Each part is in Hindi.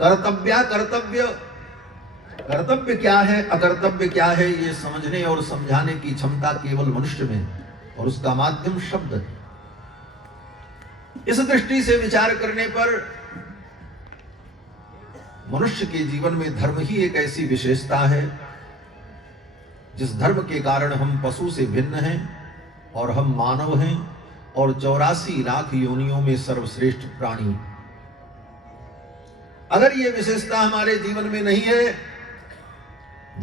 कर्तव्य कर्तव्य क्या है, अकर्तव्य क्या है, ये समझने और समझाने की क्षमता केवल मनुष्य में है, और उसका माध्यम शब्द है। इस दृष्टि से विचार करने पर मनुष्य के जीवन में धर्म ही एक ऐसी विशेषता है जिस धर्म के कारण हम पशु से भिन्न हैं और हम मानव हैं और 84 लाख योनियों में सर्वश्रेष्ठ प्राणी। अगर ये विशेषता हमारे जीवन में नहीं है,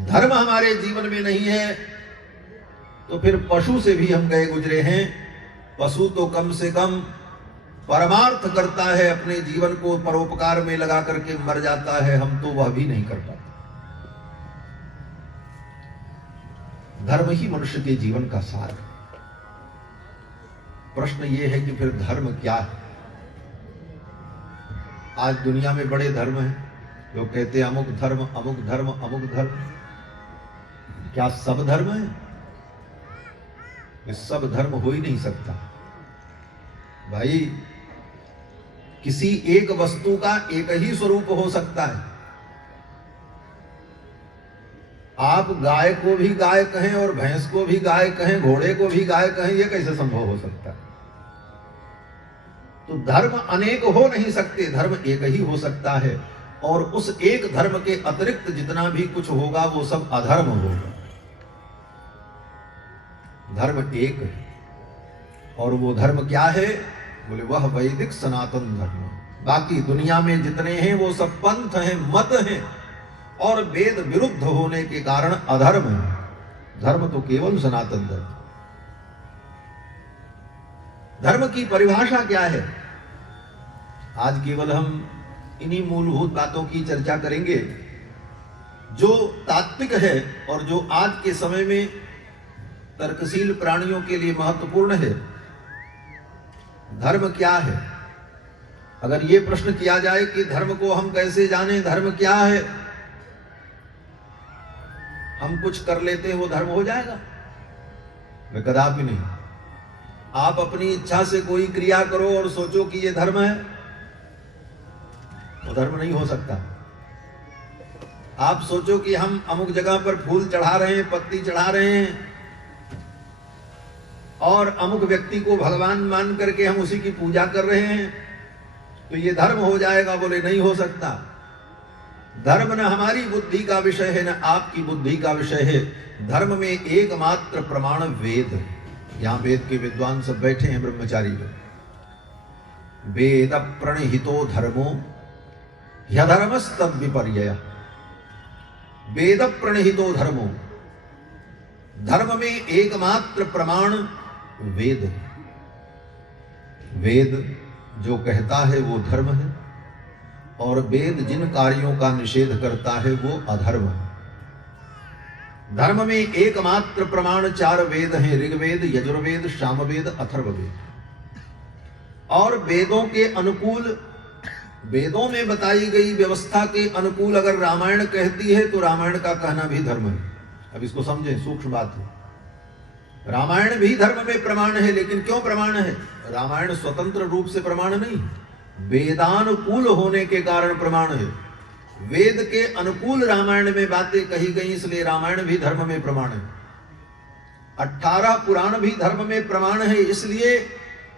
धर्म हमारे जीवन में नहीं है, तो फिर पशु से भी हम गए गुजरे हैं। पशु तो कम से कम परमार्थ करता है, अपने जीवन को परोपकार में लगा करके मर जाता है, हम तो वह भी नहीं कर पाते। धर्म ही मनुष्य के जीवन का सार है। प्रश्न यह है कि फिर धर्म क्या है? आज दुनिया में बड़े धर्म हैं, लोग कहते हैं अमुक धर्म, अमुक धर्म, अमुक धर्म। क्या सब धर्म है? ये सब धर्म हो ही नहीं सकता भाई। किसी एक वस्तु का एक ही स्वरूप हो सकता है। आप गाय को भी गाय कहें और भैंस को भी गाय कहें, घोड़े को भी गाय कहें, यह कैसे संभव हो सकता है? तो धर्म अनेक हो नहीं सकते, धर्म एक ही हो सकता है। और उस एक धर्म के अतिरिक्त जितना भी कुछ होगा वो सब अधर्म होगा। धर्म एक है, और वो धर्म क्या है? बोले वह वैदिक सनातन धर्म। बाकी दुनिया में जितने हैं वो सब पंथ हैं, मत हैं, और वेद विरुद्ध होने के कारण अधर्म है। धर्म तो केवल सनातन धर्म। धर्म की परिभाषा क्या है? आज केवल हम इन्हीं मूलभूत बातों की चर्चा करेंगे जो तात्विक है और जो आज के समय में तर्कशील प्राणियों के लिए महत्वपूर्ण है। धर्म क्या है? अगर ये प्रश्न किया जाए कि धर्म को हम कैसे जानें, धर्म क्या है, हम कुछ कर लेते हैं वो धर्म हो जाएगा? मैं कदापि नहीं। आप अपनी इच्छा से कोई क्रिया करो और सोचो कि ये धर्म है, वो धर्म नहीं हो सकता। आप सोचो कि हम अमुक जगह पर फूल चढ़ा रहे हैं, पत्ती चढ़ा रहे हैं, और अमुक व्यक्ति को भगवान मान करके हम उसी की पूजा कर रहे हैं, तो ये धर्म हो जाएगा? बोले नहीं हो सकता। धर्म न हमारी बुद्धि का विषय है, न आपकी बुद्धि का विषय है। धर्म में एकमात्र प्रमाण वेद है। यहां वेद के विद्वान सब बैठे हैं, ब्रह्मचारी लोग। वेद प्रणहितो धर्मो ह्यधर्मस्तद विपर्ययः। वेद प्रणहितो धर्मो, धर्म में एकमात्र प्रमाण वेद है। वेद जो कहता है वो धर्म है, और वेद जिन कार्यों का निषेध करता है वो अधर्म है। धर्म में एकमात्र प्रमाण 4 वेद हैं, ऋग्वेद, यजुर्वेद, सामवेद, अथर्ववेद। और वेदों के अनुकूल, वेदों में बताई गई व्यवस्था के अनुकूल अगर रामायण कहती है तो रामायण का कहना भी धर्म है। अब इसको समझें, सूक्ष्म बात है। रामायण भी धर्म में प्रमाण है, लेकिन क्यों प्रमाण है? रामायण स्वतंत्र रूप से प्रमाण नहीं, वेदानुकूल होने के कारण प्रमाण है। वेद के अनुकूल रामायण में बातें कही गई, इसलिए रामायण भी धर्म में प्रमाण है। 18 पुराण भी धर्म में प्रमाण है, इसलिए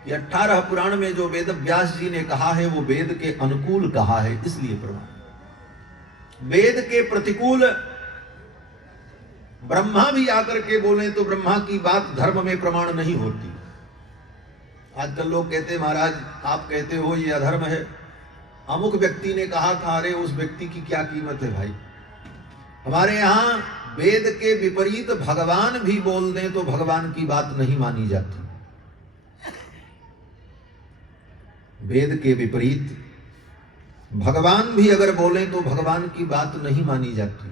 ये 18 पुराण में जो वेद व्यास जी ने कहा है वो वेद के अनुकूल कहा है, इसलिए प्रमाण। वेद के प्रतिकूल ब्रह्मा भी आकर के बोले तो ब्रह्मा की बात धर्म में प्रमाण नहीं होती। आजकल लोग कहते हैं महाराज आप कहते हो ये अधर्म है, अमुक व्यक्ति ने कहा था, अरे उस व्यक्ति की क्या कीमत है भाई। हमारे यहाँ वेद के विपरीत भगवान भी बोल दें तो भगवान की बात नहीं मानी जाती। वेद के विपरीत भगवान भी अगर बोले तो भगवान की बात नहीं मानी जाती।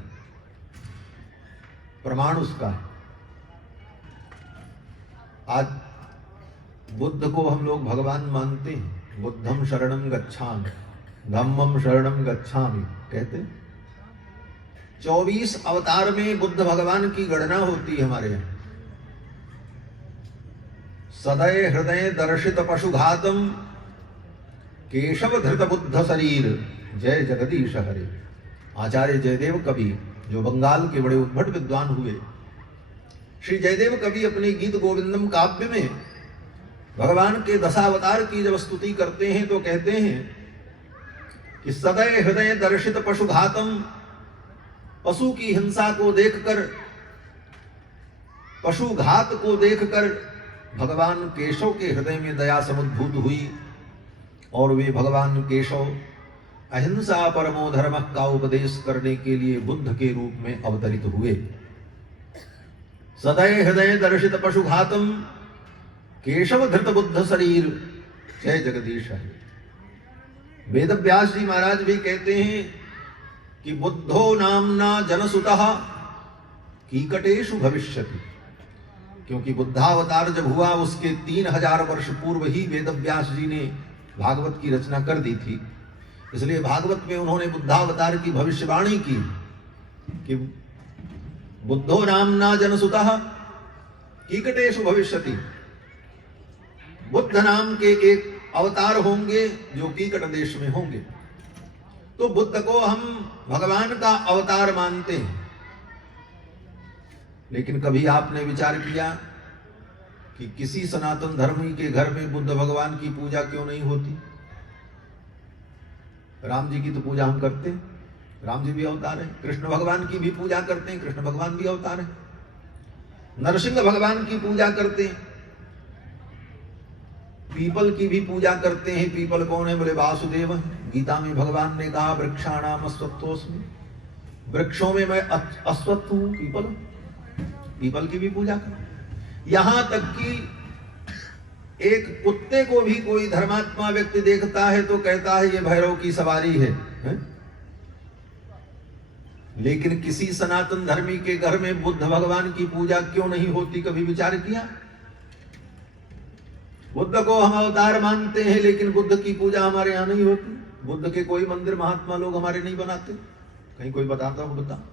प्रमाण उसका है। आज बुद्ध को हम लोग भगवान मानते हैं। बुद्धम शरणम गच्छामि, धम्मम शरणम गच्छामि कहते। 24 अवतार में बुद्ध भगवान की गणना होती है हमारे यहाँ। सदय हृदय दर्शित पशुघातम केशव धृत बुद्ध शरीर जय जगदीश हरे। आचार्य जयदेव कवि, जो बंगाल के बड़े उद्भट विद्वान हुए, श्री जयदेव कवि अपने गीत गोविंदम काव्य में भगवान के दशावतार की जब स्तुति करते हैं तो कहते हैं कि सदैव हृदय दर्शित पशुघातम, पशु की हिंसा को देखकर, पशुघात को देखकर भगवान केशव के हृदय में दया समुद्भूत हुई और वे भगवान केशव अहिंसा परमो धर्म का उपदेश करने के लिए बुद्ध के रूप में अवतरित हुए। सदैव हृदय दर्शित पशुघातम केशव धृत बुद्ध शरीर, जय जगदीश हरे। वेद व्यास जी महाराज भी कहते हैं कि बुद्धो नामना जनसुतः कीकटेषु भविष्यति, क्योंकि बुद्धावतार जब हुआ उसके 3000 वर्ष पूर्व ही वेद व्यास जी ने भागवत की रचना कर दी थी। इसलिए भागवत में उन्होंने बुद्धावतार की भविष्यवाणी की कि बुद्धो नामना जनसुतः कीकटेषु भविष्यति, बुद्ध नाम के एक अवतार होंगे जो कीकट देश में होंगे। तो बुद्ध को हम भगवान का अवतार मानते हैं, लेकिन कभी आपने विचार किया कि किसी सनातन धर्मी के घर में बुद्ध भगवान की पूजा क्यों नहीं होती? राम जी की तो पूजा हम करते हैं, राम जी भी अवतार हैं। कृष्ण भगवान की भी पूजा करते हैं, कृष्ण भगवान भी अवतार हैं। नरसिंह भगवान की पूजा करते हैं, पीपल की भी पूजा करते हैं। पीपल कौन है? बोले वासुदेव। गीता में भगवान ने कहा वृक्षाणाम अश्वत्थोस्मि, वृक्षों में मैं अश्वत्थ हूं, पीपल। पीपल की भी पूजा कर। यहां तक कि एक कुत्ते को भी कोई धर्मात्मा व्यक्ति देखता है तो कहता है ये भैरव की सवारी है? लेकिन किसी सनातन धर्मी के घर में बुद्ध भगवान की पूजा क्यों नहीं होती? कभी विचार किया? बुद्ध को हम अवतार मानते हैं, लेकिन बुद्ध की पूजा हमारे यहां नहीं होती। बुद्ध के कोई मंदिर महात्मा लोग हमारे नहीं बनाते। कहीं कोई बताता हो? बता।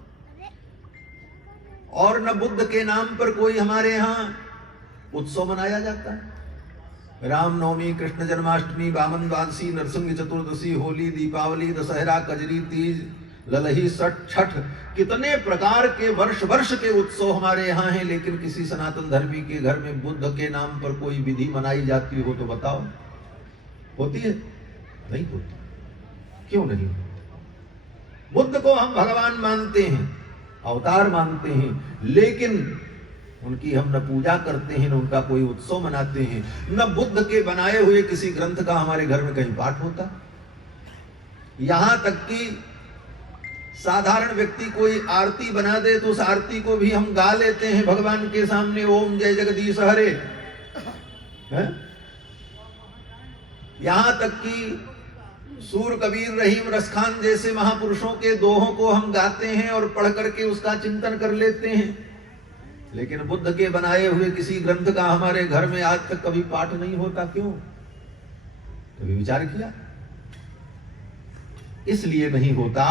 और न बुद्ध के नाम पर कोई हमारे यहां उत्सव मनाया जाता है। रामनवमी, कृष्ण जन्माष्टमी, वामन द्वादशी, नरसिंह चतुर्दशी, होली, दीपावली, दशहरा, कजरी तीज, ललही, छठ, कितने प्रकार के वर्ष वर्ष के उत्सव हमारे यहाँ हैं, लेकिन किसी सनातन धर्मी के घर में बुद्ध के नाम पर कोई विधि मनाई जाती हो तो बताओ, होती है? नहीं होती। क्यों नहीं? बुद्ध को हम भगवान मानते हैं, अवतार मानते हैं, लेकिन उनकी हम न पूजा करते हैं, न उनका कोई उत्सव मनाते हैं, न बुद्ध के बनाए हुए किसी ग्रंथ का हमारे घर में कहीं पाठ होता। यहां तक कि साधारण व्यक्ति कोई आरती बना दे तो उस आरती को भी हम गा लेते हैं भगवान के सामने, ओम जय जगदीश हरे। यहां तक कि सूर, कबीर, रहीम, रसखान जैसे महापुरुषों के दोहों को हम गाते हैं और पढ़ करके उसका चिंतन कर लेते हैं, लेकिन बुद्ध के बनाए हुए किसी ग्रंथ का हमारे घर में आज तक कभी पाठ नहीं होता। क्यों? कभी विचार किया? इसलिए नहीं होता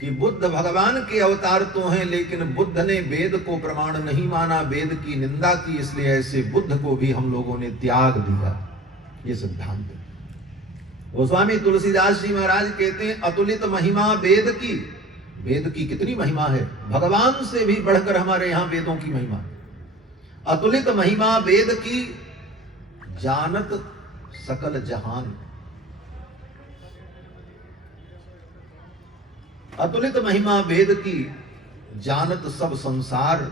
कि बुद्ध भगवान के अवतार तो हैं, लेकिन बुद्ध ने वेद को प्रमाण नहीं माना, वेद की निंदा की, इसलिए ऐसे बुद्ध को भी हम लोगों ने त्याग दिया। ये सिद्धांत है। गोस्वामी तुलसीदास जी महाराज कहते हैं अतुलित महिमा वेद की। वेद की कितनी महिमा है, भगवान से भी बढ़कर हमारे यहां वेदों की महिमा। अतुलित महिमा वेद की, जानत सकल जहान। अतुलित महिमा वेद की, जानत सब संसार,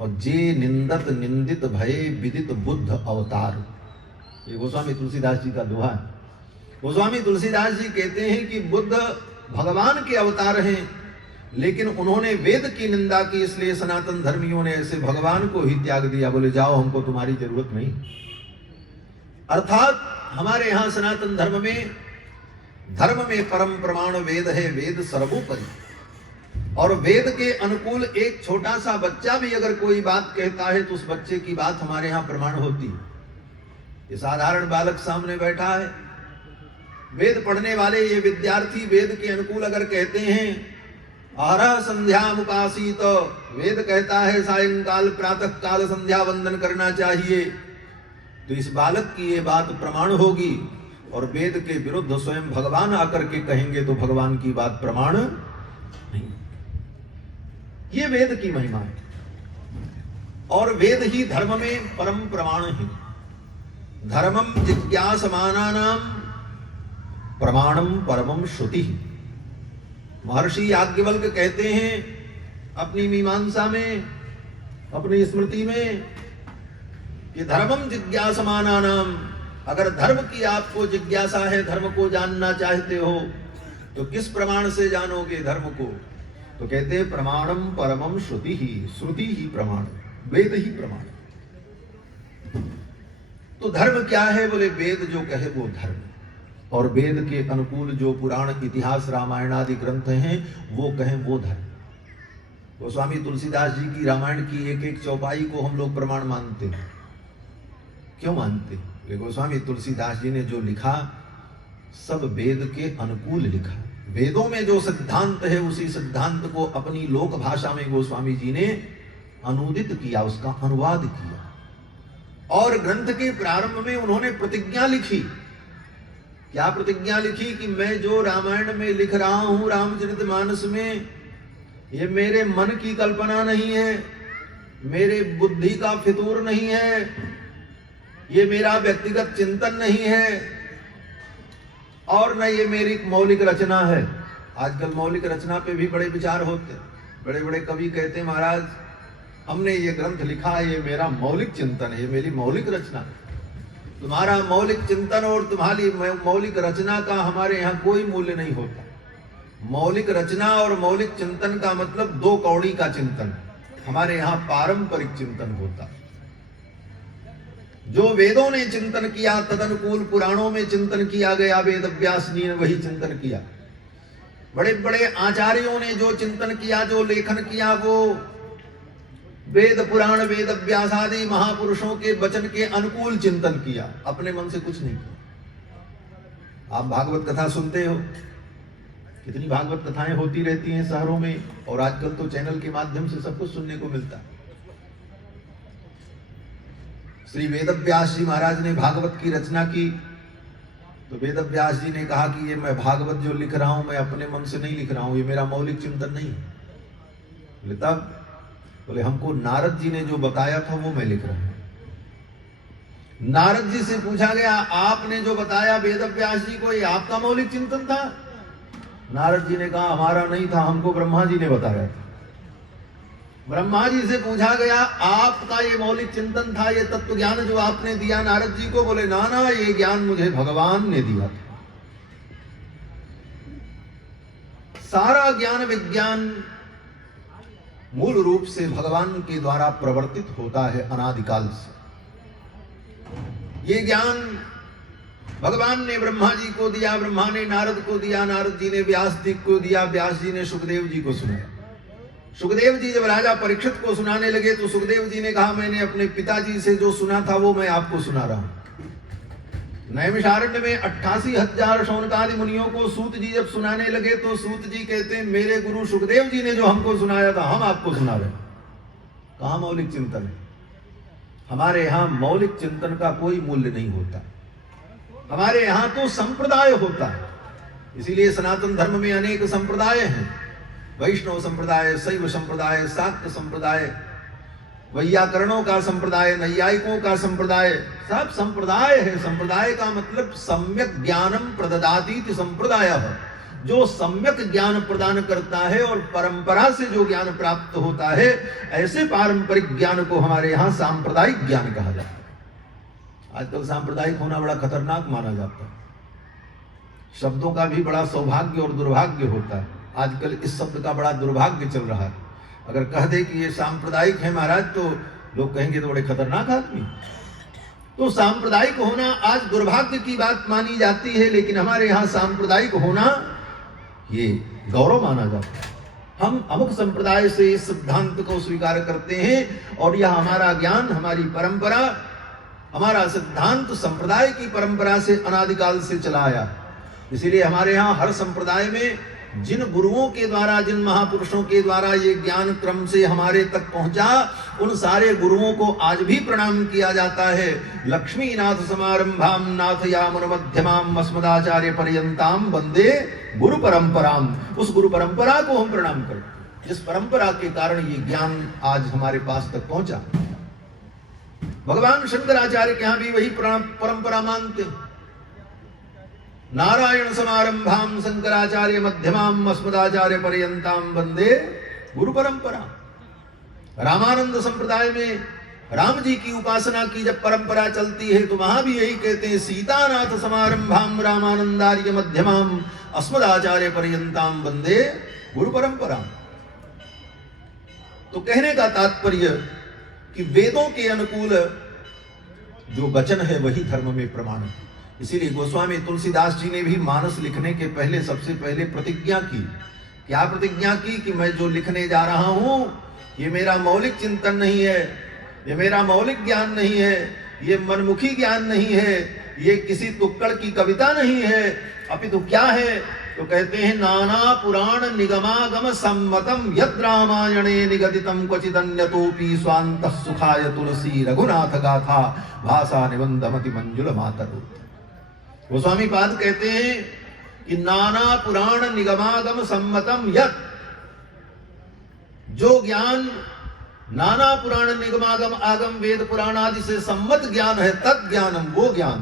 और जे निंदत निंदित भये विदित बुद्ध अवतार। ये गोस्वामी तुलसीदास जी का दोहा है। गोस्वामी तुलसीदास जी कहते हैं कि बुद्ध भगवान के अवतार हैं, लेकिन उन्होंने वेद की निंदा की, इसलिए सनातन धर्मियों ने ऐसे भगवान को ही त्याग दिया। बोले जाओ, हमको तुम्हारी जरूरत नहीं। अर्थात हमारे यहां सनातन धर्म में परम प्रमाण वेद है, वेद सर्वोपरि। और वेद के अनुकूल एक छोटा सा बच्चा भी अगर कोई बात कहता है तो उस बच्चे की बात हमारे यहां प्रमाण होती है। ये साधारण बालक सामने बैठा है, वेद पढ़ने वाले ये विद्यार्थी वेद के अनुकूल अगर कहते हैं आरह संध्या मुकासी, तो वेद कहता है सायंकाल प्रातः काल संध्या वंदन करना चाहिए, तो इस बालक की ये बात प्रमाण होगी। और वेद के विरुद्ध स्वयं भगवान आकर के कहेंगे तो भगवान की बात प्रमाण नहीं। ये वेद की महिमा है। और वेद ही धर्म में परम प्रमाण है। धर्मम जिज्ञासमानानां प्रमाणम परमम श्रुति। महर्षि याज्ञवल्क्य कहते हैं अपनी मीमांसा में, अपनी स्मृति में, कि धर्मम जिज्ञासमानानां, अगर धर्म की आपको जिज्ञासा है, धर्म को जानना चाहते हो, तो किस प्रमाण से जानोगे धर्म को? तो कहते हैं प्रमाणम परमम श्रुति ही। श्रुति ही प्रमाण, वेद ही प्रमाण। तो धर्म क्या है? बोले वेद जो कहे वो धर्म, और वेद के अनुकूल जो पुराण इतिहास रामायण आदि ग्रंथ हैं वो कहें वो धर्म। गोस्वामी तुलसीदास जी की रामायण की एक एक चौपाई को हम लोग प्रमाण मानते हैं। क्यों मानते? गोस्वामी तुलसीदास जी ने जो लिखा सब वेद के अनुकूल लिखा। वेदों में जो सिद्धांत है उसी सिद्धांत को अपनी लोक भाषा में गोस्वामी जी ने अनुदित किया, उसका अनुवाद किया। और ग्रंथ के प्रारंभ में उन्होंने प्रतिज्ञा लिखी। क्या प्रतिज्ञा लिखी? कि मैं जो रामायण में लिख रहा हूं रामचरितमानस में, ये मेरे मन की कल्पना नहीं है, मेरे बुद्धि का फितूर नहीं है, ये मेरा व्यक्तिगत चिंतन नहीं है, और न ये मेरी मौलिक रचना है। आजकल मौलिक रचना पे भी बड़े विचार होते हैं। बड़े बड़े कवि कहते हैं महाराज हमने ये ग्रंथ लिखा, ये मेरा मौलिक चिंतन है, ये मेरी मौलिक रचना है। तुम्हारा मौलिक चिंतन और तुम्हारी मौलिक रचना का हमारे यहाँ कोई मूल्य नहीं होता। मौलिक रचना और मौलिक चिंतन का मतलब दो कौड़ी का चिंतन। हमारे यहाँ पारंपरिक चिंतन होता। जो वेदों ने चिंतन किया तदनुकूल पुराणों में चिंतन किया गया, वेद व्यास जी ने वही चिंतन किया। बड़े बड़े आचार्यों ने जो चिंतन किया, जो लेखन किया, वो वेद पुराण वेद व्यास आदि महापुरुषों के वचन के अनुकूल चिंतन किया, अपने मन से कुछ नहीं किया। आप भागवत कथा सुनते हो, कितनी भागवत कथाएं होती रहती हैं शहरों में, और आजकल तो चैनल के माध्यम से सब कुछ सुनने को मिलता है। श्री वेदव्यास जी महाराज ने भागवत की रचना की, तो वेदव्यास जी ने कहा कि ये मैं भागवत जो लिख रहा हूं मैं अपने मन से नहीं लिख रहा हूं, ये मेरा मौलिक चिंतन नहीं है। बोले तब? बोले हमको नारद जी ने जो बताया था वो मैं लिख रहा हूं। नारद जी से पूछा गया आपने जो बताया वेदव्यास जी को, ये आपका मौलिक चिंतन था? नारद जी ने कहा हमारा नहीं था, हमको ब्रह्मा जी ने बताया था। ब्रह्मा जी से पूछा गया आपका ये मौलिक चिंतन था, ये तत्व ज्ञान जो आपने दिया नारद जी को? बोले ना ना, ये ज्ञान मुझे भगवान ने दिया था। सारा ज्ञान विज्ञान मूल रूप से भगवान के द्वारा प्रवर्तित होता है अनादिकाल से। ये ज्ञान भगवान ने ब्रह्मा जी को दिया, ब्रह्मा ने नारद को दिया, नारद जी ने व्यास जी को दिया, व्यास जी ने सुखदेव जी को सुनाया। सुखदेव जी जब राजा परीक्षित को सुनाने लगे तो सुखदेव जी ने कहा मैंने अपने पिताजी से जो सुना था वो मैं आपको सुना रहा हूं। नैमिषारण्य में 88,000 शौनकादि मुनियों को सूत जी जब सुनाने लगे तो सूत जी कहते हैं मेरे गुरु सुखदेव जी ने जो हमको सुनाया था हम आपको सुना रहे हैं। कहां मौलिक चिंतन है? हमारे यहां मौलिक चिंतन का कोई मूल्य नहीं होता। हमारे यहां तो संप्रदाय होता है। इसीलिए सनातन धर्म में अनेक संप्रदाय हैं। वैष्णव संप्रदाय, शैव संप्रदाय, शाक्त संप्रदाय, वैयाकरणों का संप्रदाय, नैयायिकों का संप्रदाय, सब संप्रदाय है। संप्रदाय का मतलब सम्यक ज्ञानम प्रददाति संप्रदाय, जो सम्यक ज्ञान प्रदान करता है और परंपरा से जो ज्ञान प्राप्त होता है, ऐसे पारंपरिक ज्ञान को हमारे यहाँ सांप्रदायिक ज्ञान कहा जाता है। आजकल सांप्रदायिक होना बड़ा खतरनाक माना जाता है। शब्दों का भी बड़ा सौभाग्य और दुर्भाग्य होता है। आजकल इस शब्द का बड़ा दुर्भाग्य चल रहा है। अगर कह दे कि ये सांप्रदायिक है महाराज तो लोग कहेंगे तो बड़े खतरनाक आदमी। तो सांप्रदायिक होना आज दुर्भाग्य की बात मानी जाती है, लेकिन हमारे यहाँ सांप्रदायिक होना ये गौरव माना जाता है। हम अमुक संप्रदाय से इस सिद्धांत को स्वीकार करते हैं और यह हमारा ज्ञान, हमारी परंपरा, हमारा सिद्धांत संप्रदाय की परंपरा से अनादिकाल से चला आया। इसीलिए हमारे यहाँ हर संप्रदाय में जिन गुरुओं के द्वारा, जिन महापुरुषों के द्वारा ये ज्ञान क्रम से हमारे तक पहुंचा, उन सारे गुरुओं को आज भी प्रणाम किया जाता है। लक्ष्मी नाथ समारंभाम नाथयामुन मध्यमाम अस्मदाचार्य पर्यंताम वंदे गुरु परंपराम। उस गुरु परंपरा को हम प्रणाम करते हैं, जिस परंपरा के कारण ये ज्ञान आज हमारे पास तक पहुंचा। भगवान शंकराचार्य के यहां भी वही परंपरा मानते। नारायण समारंभाम शंकराचार्य मध्यमाम अस्मदाचार्य पर्यंताम वंदे गुरु परंपरा। रामानंद संप्रदाय में राम जी की उपासना की जब परंपरा चलती है तो वहां भी यही कहते हैं, सीतानाथ समारंभाम रामानंदार्य मध्यमाम अस्मदाचार्य पर्यंताम वंदे गुरु परंपरा। तो कहने का तात्पर्य कि वेदों के अनुकूल जो वचन है वही धर्म में प्रमाण है। इसीलिए गोस्वामी तुलसीदास जी ने भी मानस लिखने के पहले सबसे पहले प्रतिज्ञा की। क्या प्रतिज्ञा की? कि मैं जो लिखने जा रहा हूं ये मेरा मौलिक चिंतन नहीं है, ये मेरा मौलिक ज्ञान नहीं है, ये मनमुखी ज्ञान नहीं है, ये किसी तुक्कड़ की कविता नहीं है, अपितु क्या है? तो कहते हैं, नाना पुराण निगमागम सम्मतम यद् रामायणे निगदितम क्वचिदन्यतोपि स्वान्तः सुखाय तुलसी रघुनाथ गाथा भाषा निबंधमति मंजुल मातरोत्। गोस्वामी पाद कहते हैं कि नाना पुराण निगमागम सम्मतम यत्, जो ज्ञान नाना पुराण निगमागम आगम वेद पुराण आदि से सम्मत ज्ञान है, तत् ज्ञानम, वो ज्ञान।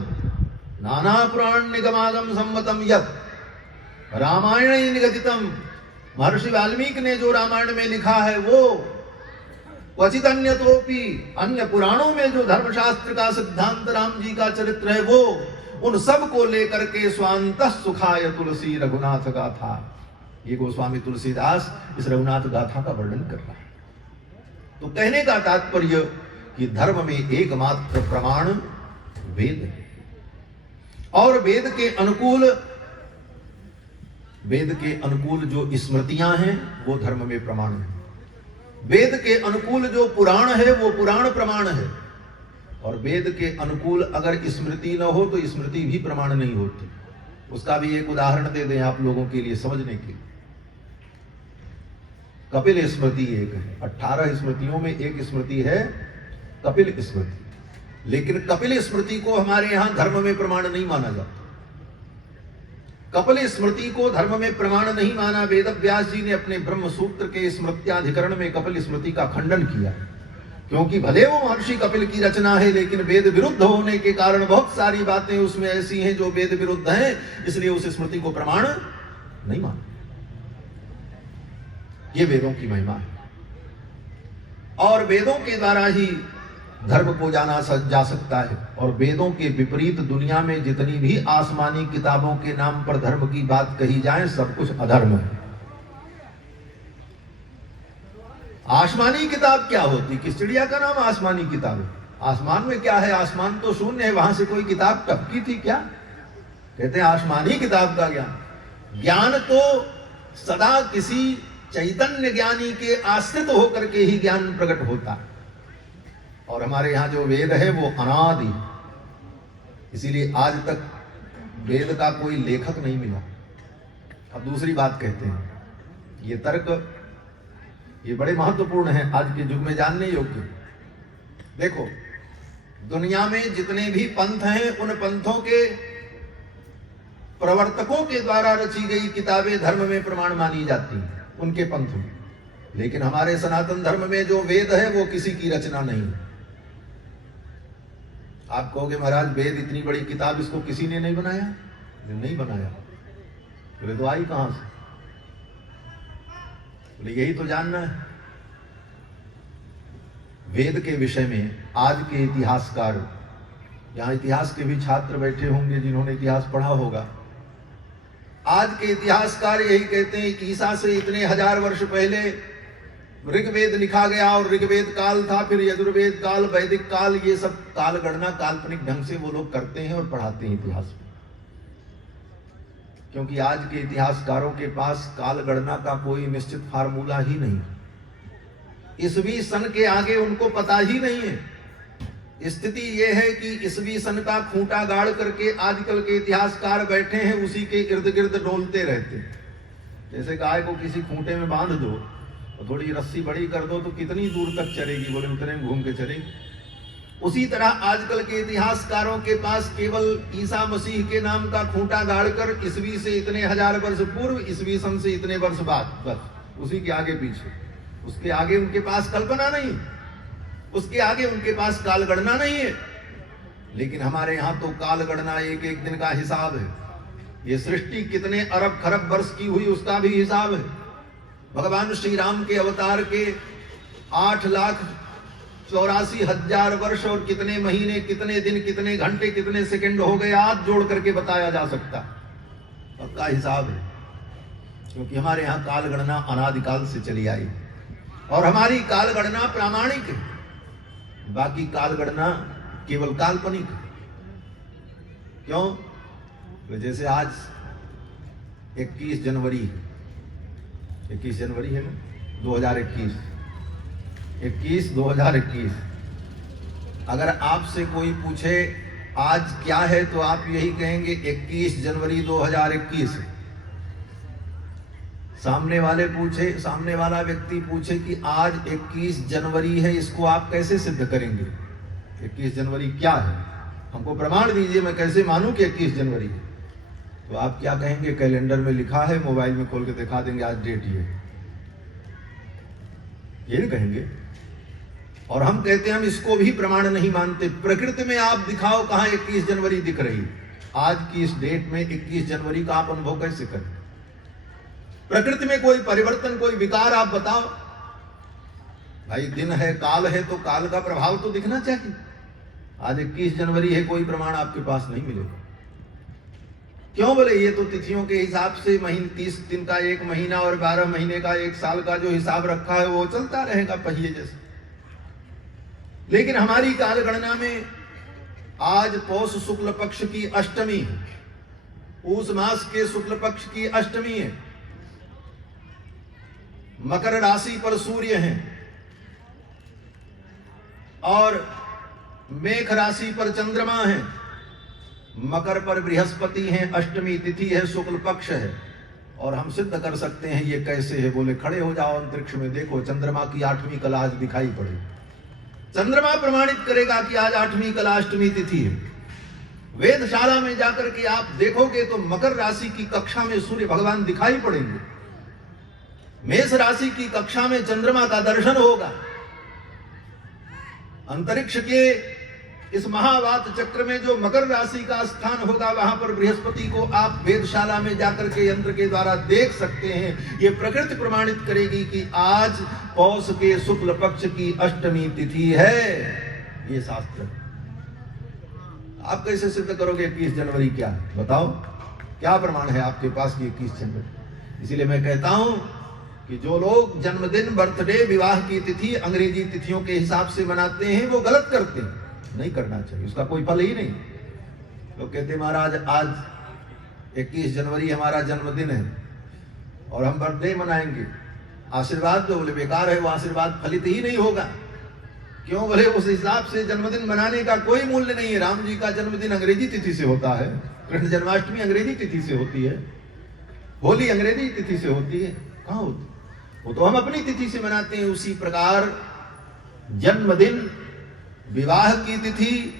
नाना पुराण निगमागम सम्मतम यत् रामायण निगदितम, महर्षि वाल्मीकि ने जो रामायण में लिखा है वो, क्वचित अन्यतोपि, अन्य पुराणों में जो धर्मशास्त्र का सिद्धांत राम जी का चरित्र है वो, उन सब को लेकर के स्वांतः सुखाय तुलसी रघुनाथ गाथा। ये गोस्वामी तुलसीदास इस रघुनाथ गाथा का वर्णन कर रहा है। तो कहने का तात्पर्य कि धर्म में एकमात्र प्रमाण वेद है, और वेद के अनुकूल जो स्मृतियां हैं वो धर्म में प्रमाण है। वेद के अनुकूल जो पुराण है वो पुराण प्रमाण है, और वेद के अनुकूल अगर स्मृति न हो तो स्मृति भी प्रमाण नहीं होती। उसका भी एक उदाहरण दे दें आप लोगों के लिए समझने के लिए। कपिल स्मृति एक है, 18 स्मृतियों में एक स्मृति है कपिल स्मृति, लेकिन कपिल स्मृति को हमारे यहां धर्म में प्रमाण नहीं माना जाता। कपिल स्मृति को धर्म में प्रमाण नहीं माना। वेद व्यास जी ने अपने ब्रह्म सूत्र के स्मृत्याधिकरण में कपिल स्मृति का खंडन किया, क्योंकि भले वो महर्षि कपिल की रचना है, लेकिन वेद विरुद्ध होने के कारण बहुत सारी बातें उसमें ऐसी हैं जो वेद विरुद्ध हैं, इसलिए उस स्मृति को प्रमाण नहीं माना। ये वेदों की महिमा है, और वेदों के द्वारा ही धर्म को जाना जा सकता है। और वेदों के विपरीत दुनिया में जितनी भी आसमानी किताबों के नाम पर धर्म की बात कही जाए, सब कुछ अधर्म है। आसमानी किताब क्या होती? किस चिड़िया का नाम आसमानी किताब है? आसमान में क्या है? आसमान तो शून्य है, वहां से कोई किताब टपकी थी क्या? कहते हैं आसमानी किताब का ज्ञान। ज्ञान तो सदा किसी चैतन्य ज्ञानी के आश्रित होकर के ही ज्ञान प्रकट होता है, और हमारे यहाँ जो वेद है वो अनादि, इसीलिए आज तक वेद का कोई लेखक नहीं मिला। अब दूसरी बात कहते हैं, ये तर्क ये बड़े महत्वपूर्ण है, आज के युग में जानने योग्य। देखो, दुनिया में जितने भी पंथ हैं, उन पंथों के प्रवर्तकों के द्वारा रची गई किताबें धर्म में प्रमाण मानी जाती हैं, उनके पंथ में। लेकिन हमारे सनातन धर्म में जो वेद है वो किसी की रचना नहीं है। आप कहोगे महाराज वेद इतनी बड़ी किताब, इसको किसी ने नहीं बनाया? नहीं बनाया। बोले तो आई कहां से? बोले यही तो जानना है। वेद के विषय में आज के इतिहासकार, यहां इतिहास के भी छात्र बैठे होंगे जिन्होंने इतिहास पढ़ा होगा, आज के इतिहासकार यही कहते हैं कि ईसा से इतने हजार वर्ष पहले ऋग्वेद लिखा गया, और ऋग्वेद काल था, फिर यजुर्वेद काल, वैदिक काल, ये सब काल गणना काल्पनिक ढंग से वो लोग करते हैं और पढ़ाते हैं इतिहास में। क्योंकि आज के इतिहासकारों के पास काल गणना का कोई निश्चित फार्मूला ही नहीं, ईसवी सन के आगे उनको पता ही नहीं है। स्थिति ये है कि ईसवी सन का खूंटा गाड़ करके आजकल के इतिहासकार बैठे हैं, उसी के इर्द गिर्द डोलते रहते हैं। जैसे गाय को किसी खूंटे में बांध दो और थोड़ी रस्सी बड़ी कर दो तो कितनी दूर तक चलेगी, बोले उतने में घूम के चलेगी। उसी तरह आजकल के इतिहासकारों के पास केवल ईसा मसीह के नाम का खूंटा गाड़कर ईस्वी से इतने हजार वर्ष पूर्व, ईस्वी सन से इतने वर्ष बाद, बस उसी के आगे पीछे, उसके आगे उनके पास कल्पना नहीं, उसके आगे उनके पास काल गणना नहीं है। लेकिन हमारे यहाँ तो काल गणना एक एक दिन का हिसाब है। ये सृष्टि कितने अरब खरब वर्ष की हुई उसका भी हिसाब है। भगवान श्री राम के अवतार के 8,84,000 वर्ष और कितने महीने, कितने दिन, कितने घंटे, कितने सेकंड हो गए, आज जोड़ करके बताया जा सकता, पक्का हिसाब है। क्योंकि हमारे यहाँ काल गणना अनादिकाल से चली आई और हमारी काल गणना प्रामाणिक है, बाकी काल गणना केवल काल्पनिक है। क्यों? जैसे आज 21 जनवरी है, 21 जनवरी है ना, 2021, 21/2021। अगर आपसे कोई पूछे आज क्या है तो आप यही कहेंगे 21 जनवरी 2021। सामने वाला व्यक्ति पूछे कि आज 21 जनवरी है, इसको आप कैसे सिद्ध करेंगे? 21 जनवरी क्या है, हमको प्रमाण दीजिए, मैं कैसे मानूं कि 21 जनवरी है? तो आप क्या कहेंगे? कैलेंडर में लिखा है, मोबाइल में खोल के दिखा देंगे आज डेट ये कहेंगे। और हम कहते हैं हम इसको भी प्रमाण नहीं मानते। प्रकृति में आप दिखाओ कहां 21 जनवरी दिख रही, आज की इस डेट में 21 जनवरी का आप अनुभव कैसे करें? प्रकृति में कोई परिवर्तन, कोई विकार आप बताओ। भाई दिन है, काल है, तो काल का प्रभाव तो दिखना चाहिए। आज 21 जनवरी है, कोई प्रमाण आपके पास नहीं मिलेगा। क्यों? बोले ये तो तिथियों के हिसाब से 30 दिन का एक महीना और 12 महीने का एक साल का जो हिसाब रखा है वो चलता रहेगा पहिए जैसे। लेकिन हमारी काल गणना में आज पौष शुक्ल पक्ष की अष्टमी है, पूष मास के शुक्ल पक्ष की अष्टमी है, मकर राशि पर सूर्य है और मेष राशि पर चंद्रमा है, मकर पर बृहस्पति है, अष्टमी तिथि है, शुक्ल पक्ष है। और हम सिद्ध कर सकते हैं ये कैसे है? बोले खड़े हो जाओ अंतरिक्ष में, देखो चंद्रमा की 8वीं कला आज दिखाई पड़े। चंद्रमा प्रमाणित करेगा कि आज 8वीं कला अष्टमी तिथि है। वेदशाला में जाकर के आप देखोगे तो मकर राशि की कक्षा में सूर्य भगवान दिखाई पड़ेंगे, मेष राशि की कक्षा में चंद्रमा का दर्शन होगा। अंतरिक्ष के इस महावात चक्र में जो मकर राशि का स्थान होगा वहां पर बृहस्पति को आप वेदशाला में जाकर के यंत्र के द्वारा देख सकते हैं। ये प्रकृति प्रमाणित करेगी कि आज पौष के शुक्ल पक्ष की अष्टमी तिथि है। ये शास्त्र आप कैसे सिद्ध करोगे 21 जनवरी क्या बताओ? क्या प्रमाण है आपके पास कि 21 जनवरी? इसीलिए मैं कहता हूं कि जो लोग जन्मदिन, बर्थडे, विवाह की तिथि अंग्रेजी तिथियों के हिसाब से मनाते हैं वो गलत करते हैं, नहीं करना चाहिए, उसका कोई फल ही नहीं। लोग कहते महाराज आज 21 जनवरी हमारा जन्मदिन है और हम बर्थडे मनाएंगे, आशीर्वाद दो। बोले बेकार है, वो आशीर्वाद फलित ही नहीं होगा। क्यों? बोले उस हिसाब से जन्मदिन मनाने का कोई मूल्य नहीं है। राम जी का जन्मदिन अंग्रेजी तिथि से होता है, कृष्ण जन्माष्टमी अंग्रेजी तिथि से होती है, होली अंग्रेजी तिथि से होती है, कहां होती? वो तो हम अपनी तिथि से मनाते हैं। उसी प्रकार जन्मदिन, विवाह की तिथि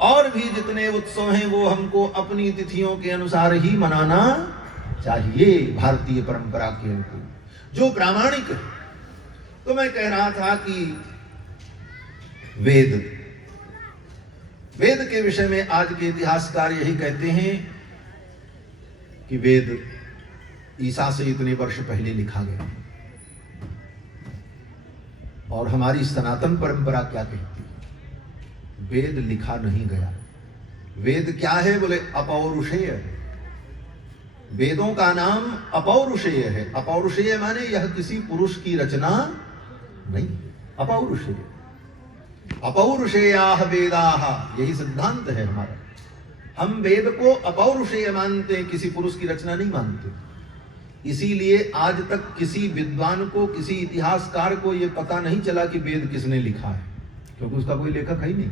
और भी जितने उत्सव हैं वो हमको अपनी तिथियों के अनुसार ही मनाना चाहिए, भारतीय परंपरा के अनुकूल, जो प्रामाणिक है। तो मैं कह रहा था कि वेद के विषय में आज के इतिहासकार यही कहते हैं कि वेद ईसा से इतने वर्ष पहले लिखा गया। और हमारी सनातन परंपरा क्या कहती है? वेद लिखा नहीं गया। वेद क्या है? बोले अपौरुषेय। वेदों का नाम अपौरुषेय है। अपौरुषेय माने यह किसी पुरुष की रचना नहीं, अपौरुषेय। अपौरुषेयाः वेदाः, यही सिद्धांत है हमारा। हम वेद को अपौरुषेय मानते हैं, किसी पुरुष की रचना नहीं मानते। इसीलिए आज तक किसी विद्वान को, किसी इतिहासकार को यह पता नहीं चला कि वेद किसने लिखा है, क्योंकि उसका कोई लेखक है ही नहीं।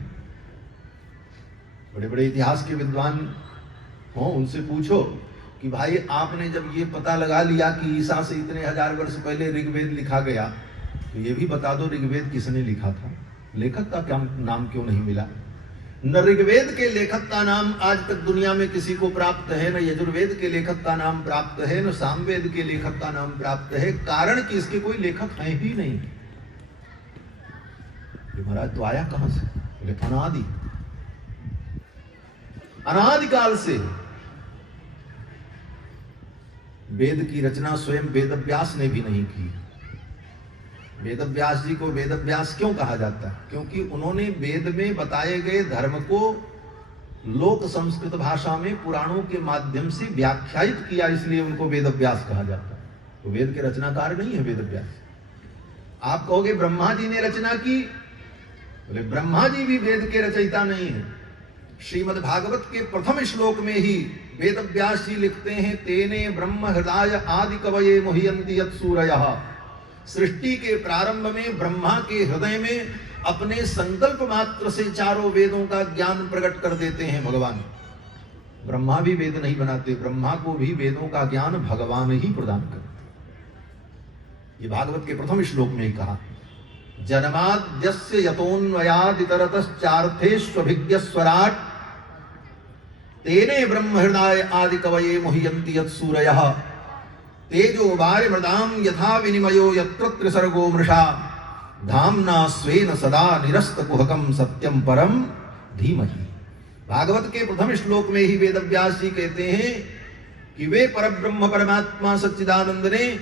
बड़े बड़े इतिहास के विद्वान हो, उनसे पूछो कि भाई आपने जब ये पता लगा लिया कि ईसा से इतने हजार वर्ष पहले ऋग्वेद लिखा गया, तो ये भी बता दो ऋग्वेद किसने लिखा था, लेखक का क्या नाम क्यों नहीं मिला। न ऋग्वेद के लेखक का नाम आज तक दुनिया में किसी को प्राप्त है, न यजुर्वेद के लेखक का नाम प्राप्त है, न सामवेद के लेखक का नाम प्राप्त है। कारण कि इसके कोई लेखक है ही नहीं। महाराज तो आया कहां से? बोले अनादि, अनादिकाल से वेद की रचना स्वयं वेदव्यास ने भी नहीं की। वेदव्यास जी को वेदव्यास क्यों कहा जाता है? क्योंकि उन्होंने वेद में बताए गए धर्म को लोक संस्कृत भाषा में पुराणों के माध्यम से व्याख्यायित किया, इसलिए उनको वेदव्यास कहा जाता है। तो वेद के रचनाकार नहीं है वेदव्यास। आप कहोगे ब्रह्मा जी ने रचना की, बोले ब्रह्मा जी भी वेद के रचयिता नहीं है। श्रीमद् भागवत के प्रथम श्लोक में ही वेदव्यास जी लिखते हैं, तेने ब्रह्म हृदय आदि कवये मुह्यन्ति यत् सूरयः। सृष्टि के प्रारंभ में ब्रह्मा के हृदय में अपने संकल्प मात्र से चारों वेदों का ज्ञान प्रकट कर देते हैं भगवान। ब्रह्मा भी वेद नहीं बनाते, ब्रह्मा को भी वेदों का ज्ञान भगवान ही प्रदान करते। ये भागवत के प्रथम श्लोक में ही कहा, जन्माद्यस्य यतोऽन्वयादितरतश्चार्थेष्वभिज्ञस्वराट् तेने ब्रह्म हृदय आदि कवये मुह्यन्ति यत् सूरयः तेजो वारिमृदाम यथा विनिमयो यत्र त्रिसर्गो मृषा धाम्ना स्वेन सदा निरस्तकुहकं सत्यम परम धीमहि। भागवत के प्रथम श्लोक में ही वेदव्यास जी कहते हैं कि वे परब्रह्म परमात्मा सच्चिदानंद ने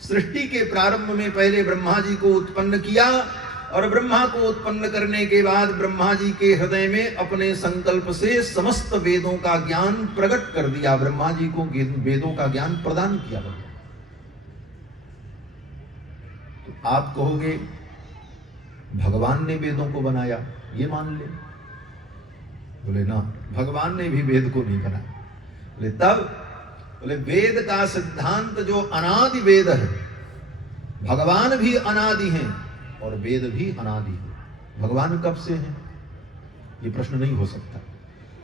सृष्टि के प्रारंभ में पहले ब्रह्मा जी को उत्पन्न किया, और ब्रह्मा को उत्पन्न करने के बाद ब्रह्मा जी के हृदय में अपने संकल्प से समस्त वेदों का ज्ञान प्रकट कर दिया। ब्रह्मा जी को वेदों का ज्ञान प्रदान किया। तो आप कहोगे भगवान ने वेदों को बनाया, ये मान ले। बोले ना, भगवान ने भी वेद को नहीं बनाया। बोले तब? बोले वेद का सिद्धांत जो अनादि वेद है, भगवान भी अनादि हैं और वेद भी अनादि है। भगवान कब से हैं? ये प्रश्न नहीं हो सकता।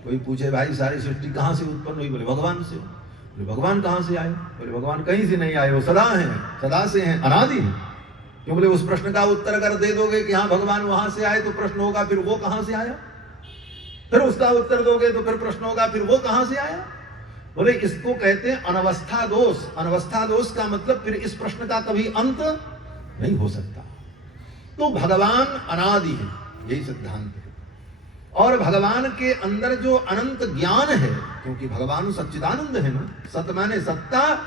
कोई पूछे भाई सारी सृष्टि कहां से उत्पन्न हुई? बोले भगवान से। बोले भगवान कहां से आए? बोले भगवान कहीं से नहीं आए, वो सदा हैं, सदा से हैं, अनादि हैं। क्यों? बोले उस प्रश्न का उत्तर अगर दे दोगे कि हाँ भगवान वहां से आए, तो प्रश्न होगा फिर वो कहां से आया। फिर उसका उत्तर दोगे तो फिर प्रश्न होगा फिर वो कहां से आया। बोले इसको कहते हैं अनवस्था दोष। अनवस्था दोष का मतलब फिर इस प्रश्न का कभी अंत नहीं हो सकता। तो भगवान अनादि है, यही सिद्धांत है। और भगवान के अंदर जो अनंत ज्ञान है, क्योंकि भगवान सच्चिदानंद है ना, सत माने सत्ता,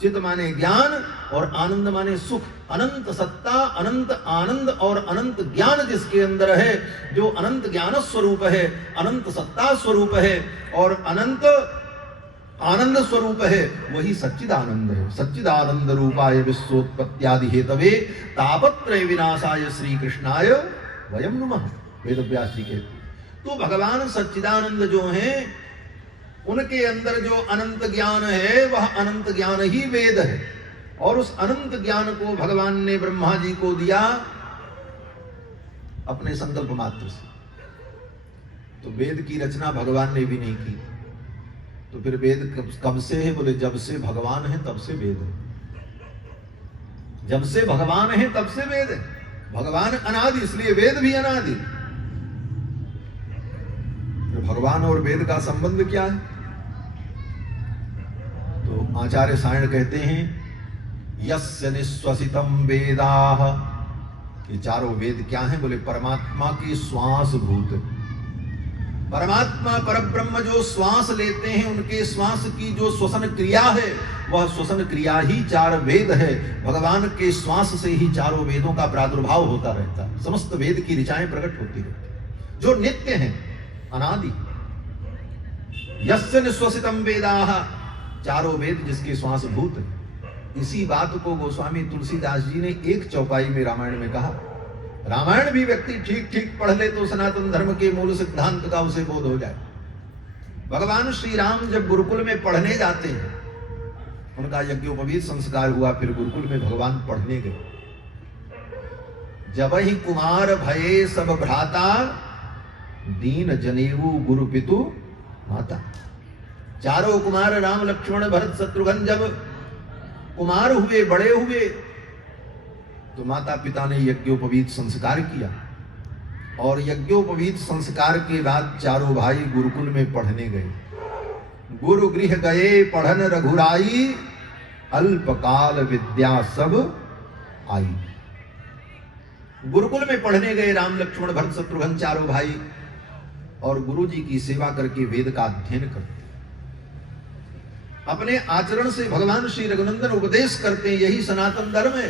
चित माने ज्ञान और आनंद माने सुख। अनंत सत्ता, अनंत आनंद और अनंत ज्ञान जिसके अंदर है, जो अनंत ज्ञान स्वरूप है, अनंत सत्ता स्वरूप है और अनंत आनंद स्वरूप है, वही सच्चिदानंद है। सच्चिदानंद रूपाय विश्वोत्पत्त्यादि हेतवे तापत्रय विनाशाय श्री कृष्णाय वयम नमः, वेदव्यास जी कहते। तो भगवान सच्चिदानंद जो हैं, उनके अंदर जो अनंत ज्ञान है, वह अनंत ज्ञान ही वेद है। और उस अनंत ज्ञान को भगवान ने ब्रह्मा जी को दिया अपने संकल्प मात्र से। तो वेद की रचना भगवान ने भी नहीं की। तो फिर वेद कब से है? बोले जब से भगवान है तब से वेद है। जब से भगवान है तब से वेद है। भगवान अनादि, इसलिए वेद भी अनादि। तो भगवान और वेद का संबंध क्या है? तो आचार्य सायण कहते हैं, यस्य निश्वसितम वेदाः, ये चारों वेद क्या हैं? बोले परमात्मा की श्वास भूत। परमात्मा परब्रह्म जो श्वास लेते हैं, उनके श्वास की जो श्वसन क्रिया है, वह श्वसन क्रिया ही चार वेद है। भगवान के श्वास से ही चारों वेदों का प्रादुर्भाव होता रहता है। समस्त वेद की ऋचाएं प्रकट होती है, जो नित्य हैं, अनादि। यस्य निश्वसितम वेदाः, चारों वेद जिसके श्वास भूत है। इसी बात को गोस्वामी तुलसीदास जी ने एक चौपाई में रामायण में कहा। रामायण भी व्यक्ति ठीक ठीक पढ़ ले तो सनातन धर्म के मूल सिद्धांत का उसे बोध हो जाए। भगवान श्री राम जब गुरुकुल में पढ़ने जाते हैं, उनका यज्ञोपवीत संस्कार हुआ, फिर गुरुकुल में भगवान पढ़ने गए। जब ही कुमार भये सब भ्राता, दीन जनेऊ गुरु पितु माता। चारों कुमार राम लक्ष्मण भरत शत्रुघ्न जब कुमार हुए, बड़े हुए, तो माता पिता ने यज्ञोपवीत संस्कार किया और यज्ञोपवीत संस्कार के बाद चारों भाई गुरुकुल में पढ़ने गए। गुरु गृह गए पढ़न रघुराई, अल्पकाल विद्या सब आई। गुरुकुल में पढ़ने गए राम लक्ष्मण भरत शत्रुघ्न चारों भाई और गुरु जी की सेवा करके वेद का अध्ययन करते। अपने आचरण से भगवान श्री रघुनंदन उपदेश करते हैं, यही सनातन धर्म है।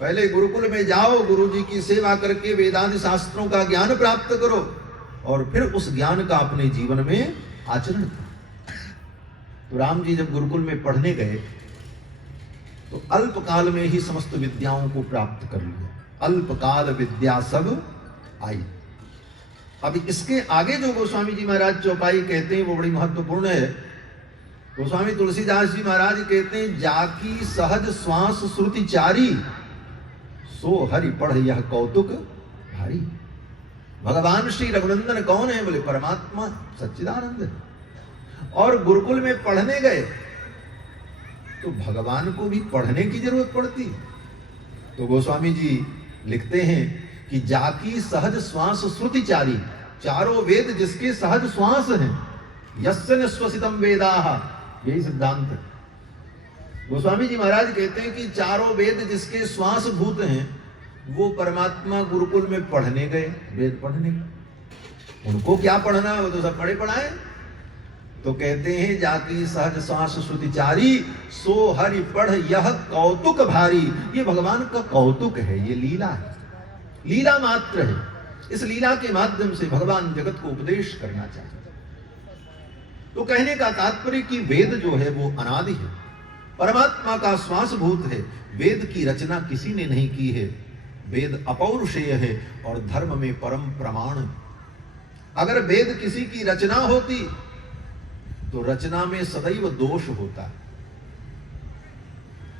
पहले गुरुकुल में जाओ, गुरु जी की सेवा करके वेदांत शास्त्रों का ज्ञान प्राप्त करो और फिर उस ज्ञान का अपने जीवन में आचरण करो। तो राम जी जब गुरुकुल में पढ़ने गए तो अल्पकाल में ही समस्त विद्याओं को प्राप्त कर लिया। अल्पकाल विद्या सब आई। अब इसके आगे जो गोस्वामी जी महाराज चौपाई कहते हैं वो बड़ी महत्वपूर्ण है। गोस्वामी तुलसीदास जी महाराज कहते हैं, जाकी सहज श्वास श्रुति चारी, सो हरि पढ़ यह कौतुक भारी। भगवान श्री रघुनंदन कौन है? बोले परमात्मा सच्चिदानंद। और गुरुकुल में पढ़ने गए तो भगवान को भी पढ़ने की जरूरत पड़ती। तो गोस्वामी जी लिखते हैं कि जाकी सहज श्वास श्रुति चारी, चारों वेद जिसके सहज श्वास हैं, यस्य निश्वसितम वेदाः, यही सिद्धांत है। गोस्वामी जी महाराज कहते हैं कि चारों वेद जिसके श्वास भूत हैं, वो परमात्मा गुरुकुल में पढ़ने गए, वेद पढ़ने गए। उनको क्या पढ़ना, वो तो सब पढ़े पढ़ाए। तो कहते हैं जाकी सहज श्वास श्रुति चारी, सो हरि पढ़ यह कौतुक भारी। ये भगवान का कौतुक है, ये लीला है, लीला मात्र है। इस लीला के माध्यम से भगवान जगत को उपदेश करना चाहते। तो कहने का तात्पर्य कि वेद जो है वो अनादि है, परमात्मा का श्वास भूत है। वेद की रचना किसी ने नहीं की है, वेद अपौरुषेय है और धर्म में परम प्रमाण। अगर वेद किसी की रचना होती तो रचना में सदैव दोष होता है,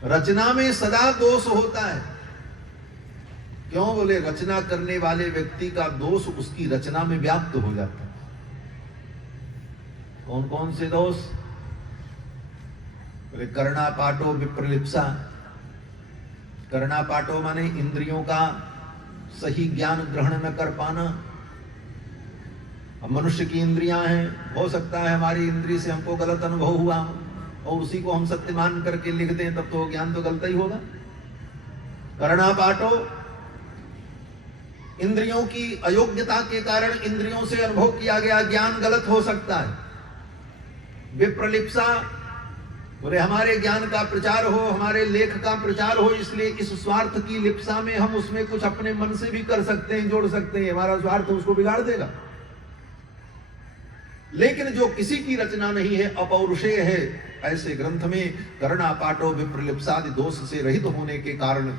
रचना में सदा दोष होता है। क्यों? बोले रचना करने वाले व्यक्ति का दोष उसकी रचना में व्याप्त हो जाता है। कौन कौन से दोष? बोले करना पाटो विप्रलिप्सा। करना पाटो माने इंद्रियों का सही ज्ञान ग्रहण न कर पाना। अब मनुष्य की इंद्रियां हैं, हो सकता है हमारी इंद्री से हमको गलत अनुभव हुआ और उसी को हम सत्य मान करके लिख दें, तब तो ज्ञान तो गलत ही होगा। करना पाटो, इंद्रियों की अयोग्यता के कारण इंद्रियों से अनुभव किया गया ज्ञान गलत हो सकता है। विप्रलिप्सा, बोले हमारे ज्ञान का प्रचार हो, हमारे लेख का प्रचार हो, इसलिए इस स्वार्थ की लिप्सा में हम उसमें कुछ अपने मन से भी कर सकते हैं, जोड़ सकते हैं, हमारा स्वार्थ उसको बिगाड़ देगा। लेकिन जो किसी की रचना नहीं है, अपौरुषेय है, ऐसे ग्रंथ में करना पाटो विप्रलिप्सादि दोष से रहित होने के कारण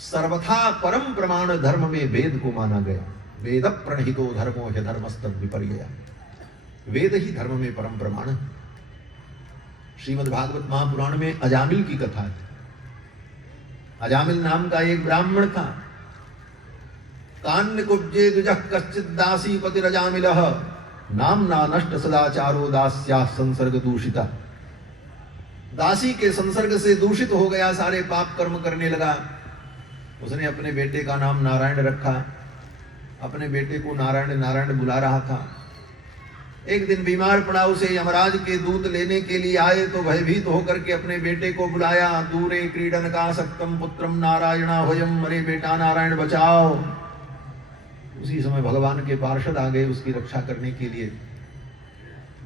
सर्वथा परम प्रमाण धर्म में वेद को माना गया। वेद प्रणहितो धर्मो ह्य धर्मस्तद विपर्यया। वेद ही धर्म में परम प्रमाण है। श्रीमद् भागवत महापुराण में अजामिल की कथा है। अजामिल नाम का एक ब्राह्मण था। कान्य कुब्जे द्विजः कश्चित् दासी पतिरजामिलः, नामना नष्ट सदाचारो दास्या संसर्ग दूषिता। दासी के संसर्ग से दूषित हो गया, सारे पाप कर्म करने लगा। उसने अपने बेटे का नाम नारायण रखा। अपने बेटे को नारायण नारायण बुला रहा था। एक दिन बीमार पड़ा, उसे यमराज के दूत लेने के लिए आए तो भयभीत होकर के अपने बेटे को बुलाया। दूरे क्रीडन का सक्तम पुत्रम नारायणा होयम, अरे बेटा नारायण बचाओ। उसी समय भगवान के पार्षद आ गए उसकी रक्षा करने के लिए।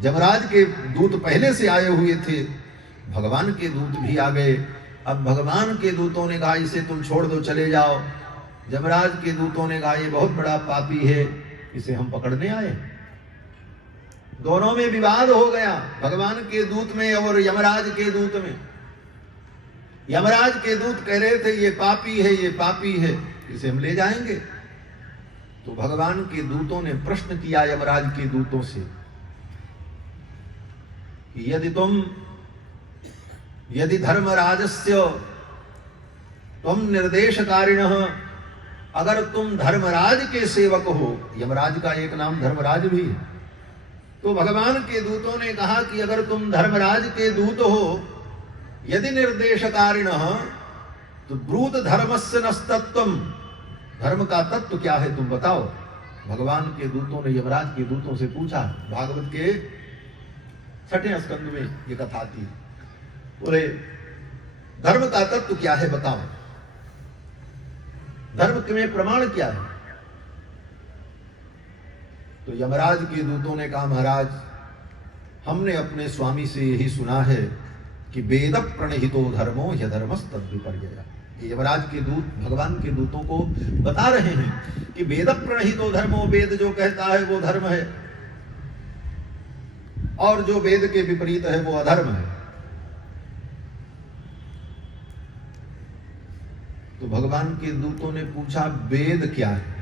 यमराज के दूत पहले से आए हुए थे, भगवान के दूत भी आ गए। अब भगवान के दूतों ने कहा इसे तुम छोड़ दो, चले जाओ। यमराज के दूतों ने कहा ये बहुत बड़ा पापी है, इसे हम पकड़ने आए। दोनों में विवाद हो गया, भगवान के दूत में और यमराज के दूत में। यमराज के दूत कह रहे थे ये पापी है, ये पापी है, इसे हम ले जाएंगे। तो भगवान के दूतों ने प्रश्न किया यमराज के दूतों से कि यदि धर्मराजस्य तुम निर्देशकारिणः, अगर तुम धर्मराज के सेवक हो, यमराज का एक नाम धर्मराज भी है, तो भगवान के दूतों ने कहा कि अगर तुम धर्मराज के दूत हो, यदि निर्देशकारिण, तो ब्रूत धर्मस्य नस्तत्वम, धर्म का तत्व क्या है तुम बताओ। भगवान के दूतों ने यमराज के दूतों से पूछा। भागवत के 6वें स्कंद में ये कथा आती है। बोले धर्म का तत्व क्या है बताओ, धर्म में प्रमाण क्या है। तो यमराज के दूतों ने कहा महाराज, हमने अपने स्वामी से यही सुना है कि वेद प्रणहितो धर्मो ह्यधर्मस्तद्विपर्ययः। यमराज के दूत भगवान के दूतों को बता रहे हैं कि वेद प्रणहितो धर्मो, वेद जो कहता है वो धर्म है, और जो वेद के विपरीत है वो अधर्म है। तो भगवान के दूतों ने पूछा वेद क्या है।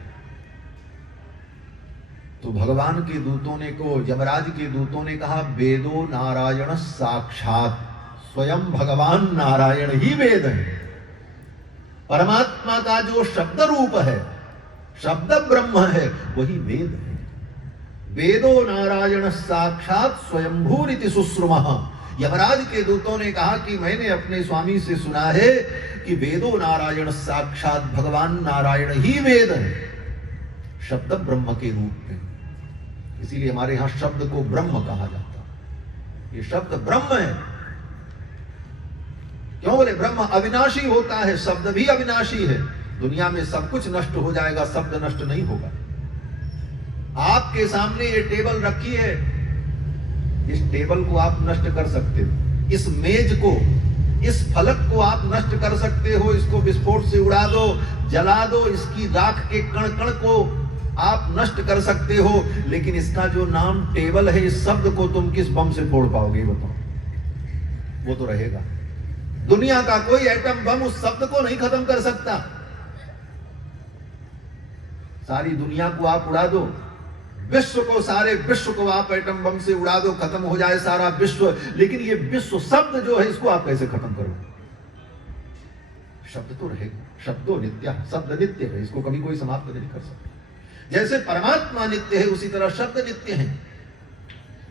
तो भगवान के दूतों ने को यमराज के दूतों ने कहा वेदो नारायण साक्षात, स्वयं भगवान नारायण ही वेद है। परमात्मा का जो शब्द रूप है, शब्द ब्रह्म है, वही वेद है। वेदो नारायण साक्षात स्वयंभूरिति सुश्रुमः। यमराज के दूतों ने कहा कि मैंने अपने स्वामी से सुना है कि वेदो नारायण साक्षात, भगवान नारायण ही वेद है, शब्द ब्रह्म के रूप में। इसीलिए हमारे यहां शब्द को ब्रह्म कहा जाता है। ये शब्द ब्रह्म है। क्यों बोले ब्रह्म अविनाशी होता है, शब्द भी अविनाशी है। दुनिया में सब कुछ नष्ट हो जाएगा, शब्द नष्ट नहीं होगा। आपके सामने ये टेबल रखी है, इस टेबल को आप नष्ट कर सकते हो, इस मेज को, इस फलक को आप नष्ट कर सकते हो, इसको विस्फोट से उड़ा दो, जला दो, इसकी राख के कण कण को आप नष्ट कर सकते हो, लेकिन इसका जो नाम टेबल है, इस शब्द को तुम किस बम से फोड़ पाओगे बताओ। वो तो रहेगा। दुनिया का कोई एटम बम उस शब्द को नहीं खत्म कर सकता। सारी दुनिया को आप उड़ा दो, विश्व को, सारे विश्व को आप एटम बम से उड़ा दो, खत्म हो जाए सारा विश्व, लेकिन ये विश्व शब्द जो है, इसको आप कैसे खत्म करोगे। शब्द तो रहेगा, शब्दो नित्य, शब्द नित्य है, इसको कभी कोई समाप्त नहीं कर सकता। जैसे परमात्मा नित्य है, उसी तरह शब्द नित्य है।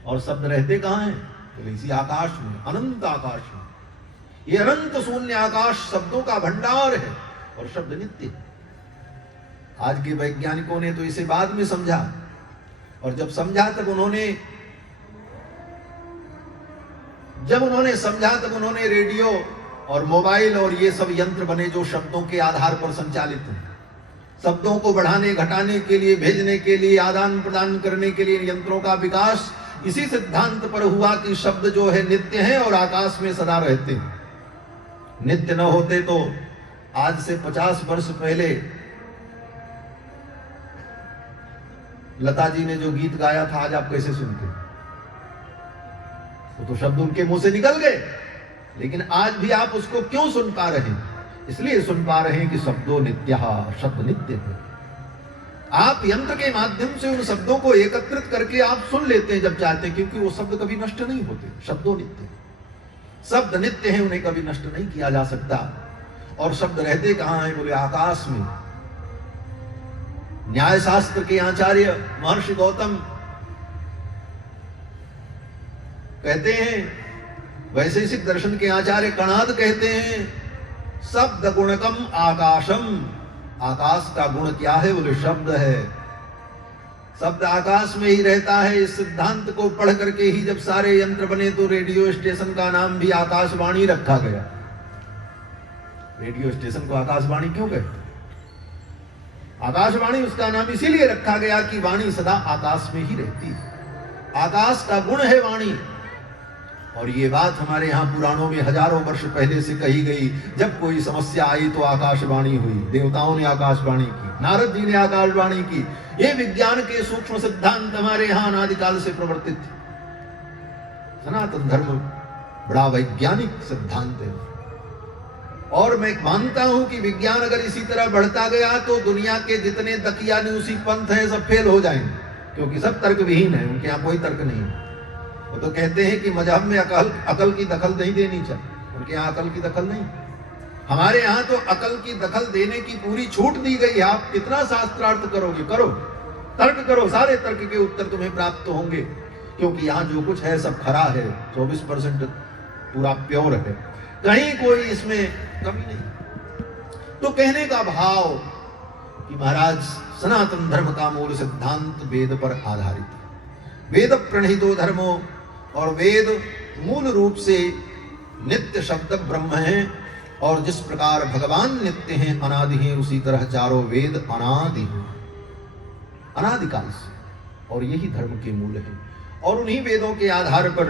और शब्द रहते कहां हैं? तो इसी आकाश में, अनंत आकाश में। ये अनंत शून्य आकाश शब्दों का भंडार है, और शब्द नित्य है। आज के वैज्ञानिकों ने तो इसे बाद में समझा, और जब समझा तब उन्होंने रेडियो और मोबाइल और ये सब यंत्र बने जो शब्दों के आधार पर संचालित हैं। शब्दों को बढ़ाने घटाने के लिए, भेजने के लिए, आदान प्रदान करने के लिए यंत्रों का विकास इसी सिद्धांत पर हुआ कि शब्द जो है नित्य है और आकाश में सदा रहते हैं। नित्य न होते तो आज से 50 वर्ष पहले लता जी ने जो गीत गाया था, आज आप कैसे सुनते? वो तो शब्द उनके मुंह से निकल गए, लेकिन आज भी आप उसको क्यों सुन पा रहे हैं? इसलिए सुन पा रहे हैं कि शब्दों नित्यः, शब्द नित्य है। आप यंत्र के माध्यम से उन शब्दों को एकत्रित करके आप सुन लेते हैं जब चाहते हैं, क्योंकि वो शब्द कभी नष्ट नहीं होते। शब्दों नित्य, शब्द नित्य हैं, उन्हें कभी नष्ट नहीं किया जा सकता। और शब्द रहते कहां हैं? बोले आकाश में। न्याय शास्त्र के आचार्य महर्षि गौतम कहते हैं, वैशेषिक दर्शन के आचार्य कणाद कहते हैं, शब्द गुणकम आकाशम। आकाश का गुण क्या है? बोले शब्द है। शब्द आकाश में ही रहता है। इस सिद्धांत को पढ़ करके ही जब सारे यंत्र बने तो रेडियो स्टेशन का नाम भी आकाशवाणी रखा गया। रेडियो स्टेशन को आकाशवाणी क्यों कहते? आकाशवाणी उसका नाम इसीलिए रखा गया कि वाणी सदा आकाश में ही रहती है। आकाश का गुण है वाणी। और ये बात हमारे यहाँ पुराणों में हजारों वर्ष पहले से कही गई। जब कोई समस्या आई तो आकाशवाणी हुई। देवताओं ने आकाशवाणी की, नारद जी ने आकाशवाणी की। ये विज्ञान के सूक्ष्म सिद्धांत हमारे यहाँ अनादिकाल से प्रवर्तित थे। सनातन धर्म बड़ा वैज्ञानिक सिद्धांत है। और मैं मानता हूं कि विज्ञान अगर इसी तरह बढ़ता गया तो दुनिया के जितने दकियानूसी पंथ हैं सब फेल हो जाएंगे, क्योंकि सब तर्क विहीन है। उनके यहाँ कोई तर्क नहीं है। वो तो कहते हैं कि मजहब में अकल की दखल नहीं देनी चाहिए। उनके यहाँ अकल की दखल नहीं। हमारे यहाँ तो अकल की दखल देने की पूरी छूट दी गई है। आप कितना शास्त्रार्थ करोगे, करो, तर्क करो, सारे तर्क के उत्तर तुम्हें प्राप्त होंगे। क्योंकि यहाँ जो कुछ है सब खरा है, 24% पूरा प्योर है, कहीं कोई इसमें कमी नहीं। तो कहने का भाव कि महाराज सनातन धर्म का मूल सिद्धांत वेद पर आधारित है। वेद प्रणहितो धर्मो, और वेद मूल रूप से नित्य शब्द ब्रह्म है, और जिस प्रकार भगवान नित्य हैं, अनादि हैं, उसी तरह चारों वेद अनादि हैं, अनादिकाल से, और यही धर्म के मूल है। और उन्हीं वेदों के आधार पर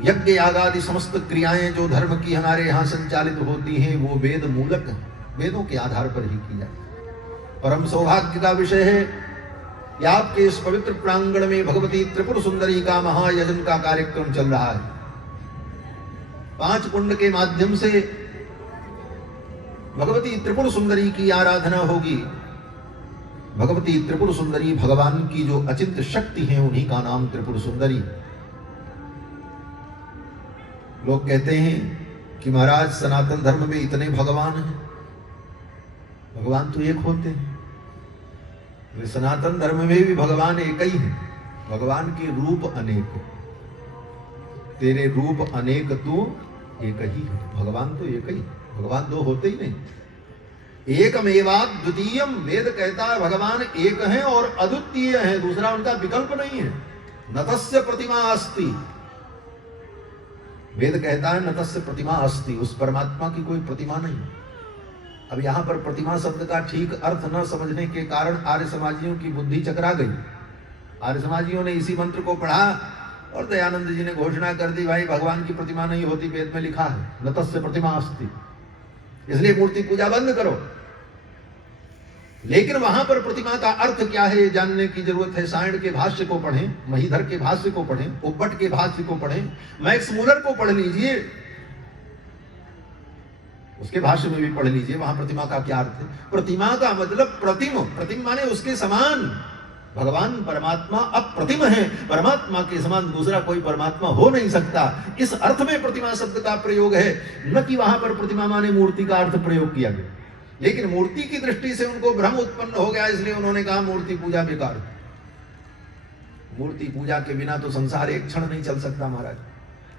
यज्ञ याग आदि समस्त क्रियाएं जो धर्म की हमारे यहाँ संचालित होती हैं वो वेद मूलक हैं, वेदों के आधार पर ही की जाती है। परम सौभाग्य का विषय है कि आपके इस पवित्र प्रांगण में भगवती त्रिपुर सुंदरी का महायजन का कार्यक्रम चल रहा है। 5 कुंड के माध्यम से भगवती त्रिपुर सुंदरी की आराधना होगी। भगवती त्रिपुर सुंदरी भगवान की जो अचिंत्य शक्ति है, उन्हीं का नाम त्रिपुर सुंदरी। लोग कहते हैं कि महाराज सनातन धर्म में इतने भगवान हैं, भगवान तो एक होते हैं। सनातन धर्म में भी भगवान एक ही है, भगवान के रूप अनेक है। तेरे रूप अनेक तू एक ही है, भगवान तो एक ही, भगवान दो होते ही नहीं। एकमेवाद्वितीयम, वेद कहता है भगवान एक है और अद्वितीय है, दूसरा उनका विकल्प नहीं है। न तस्य प्रतिमा अस्ति, वेद कहता है न तस्य प्रतिमा अस्ति, उस परमात्मा की कोई प्रतिमा नहीं। अब यहां पर प्रतिमा शब्द का ठीक अर्थ न समझने के कारण आर्य समाजियों की बुद्धि चकरा गई। आर्य समाजियों ने इसी मंत्र को पढ़ा और दयानंद जी ने घोषणा कर दी, भाई भगवान की प्रतिमा नहीं होती, वेद में लिखा है न तस्य प्रतिमा अस्ति, इसलिए मूर्ति पूजा बंद करो। लेकिन वहां पर प्रतिमा का अर्थ क्या है जानने की जरूरत है। सायण के भाष्य को पढ़ें, महीधर के भाष्य को पढ़ें, उब्बट के भाष्य को पढ़ें, मैक्स मूलर को पढ़ लीजिए, उसके भाष्य में भी पढ़ लीजिए, वहां प्रतिमा का क्या अर्थ है। प्रतिमा का मतलब प्रतिम, प्रतिम माने उसके समान। भगवान परमात्मा अप्रतिम है, परमात्मा के समान दूसरा कोई परमात्मा हो नहीं सकता। इस अर्थ में प्रतिमा शब्द का प्रयोग है, न कि वहां पर प्रतिमा माने मूर्ति का अर्थ प्रयोग किया गया। लेकिन मूर्ति की दृष्टि से उनको भ्रम उत्पन्न हो गया, इसलिए उन्होंने कहा मूर्ति पूजा बेकार। मूर्ति पूजा के बिना तो संसार एक क्षण नहीं चल सकता महाराज।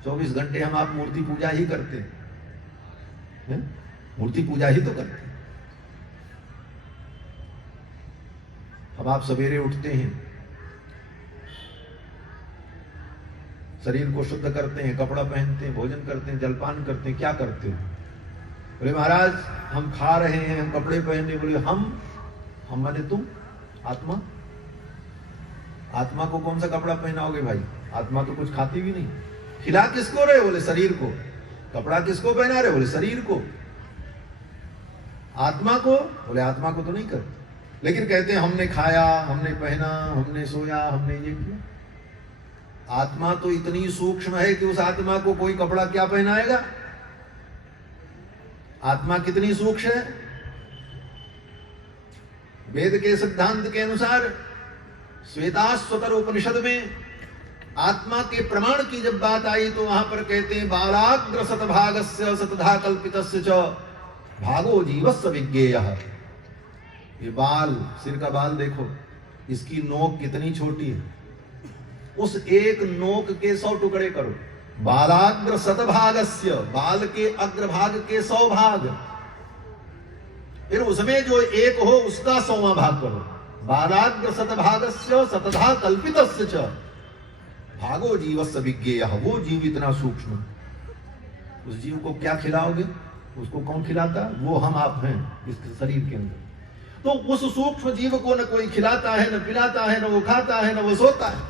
24 घंटे हम आप मूर्ति पूजा ही करते हैं, मूर्ति पूजा ही तो करते हैं। अब आप सवेरे उठते हैं, शरीर को शुद्ध करते हैं, कपड़ा पहनते हैं, भोजन करते हैं, जलपान करते हैं, क्या करते हो? बोले महाराज हम खा रहे हैं, हम कपड़े पहने। बोले हम माने तुम, आत्मा, आत्मा को कौन सा कपड़ा पहनाओगे भाई? आत्मा तो कुछ खाती भी नहीं। खिला किसको रहे? बोले शरीर को। कपड़ा किसको पहना रहे? बोले शरीर को। आत्मा को? बोले आत्मा को तो नहीं करते, लेकिन कहते हैं हमने खाया, हमने पहना, हमने सोया, हमने ये किया। आत्मा तो इतनी सूक्ष्म है कि उस आत्मा को कोई कपड़ा क्या पहनाएगा? आत्मा कितनी सूक्ष्म है। वेद के सिद्धांत के अनुसार श्वेताश्वतर उपनिषद में आत्मा के प्रमाण की जब बात आई तो वहां पर कहते हैं बालाग्र शतभागस्य शतधा कल्पितस्य च भागो जीवस्य विज्ञेयः। ये बाल, सिर का बाल देखो, इसकी नोक कितनी छोटी है, उस एक नोक के 100 टुकड़े करो। बालाग्र शतभागस्य, बाल के अग्रभाग के 100 भाग, फिर उसमें जो एक हो उसका 100वां भाग करो। बालाग्र शतभागस्य शतधा कल्पितस्य च भागो जीवस्य विज्ञेयः। वो जीव इतना सूक्ष्म, उस जीव को क्या खिलाओगे? उसको कौन खिलाता? वो हम आप हैं इस शरीर के अंदर। तो उस सूक्ष्म जीव को न कोई खिलाता है, न पिलाता है, न वो खाता है, न वो सोता है।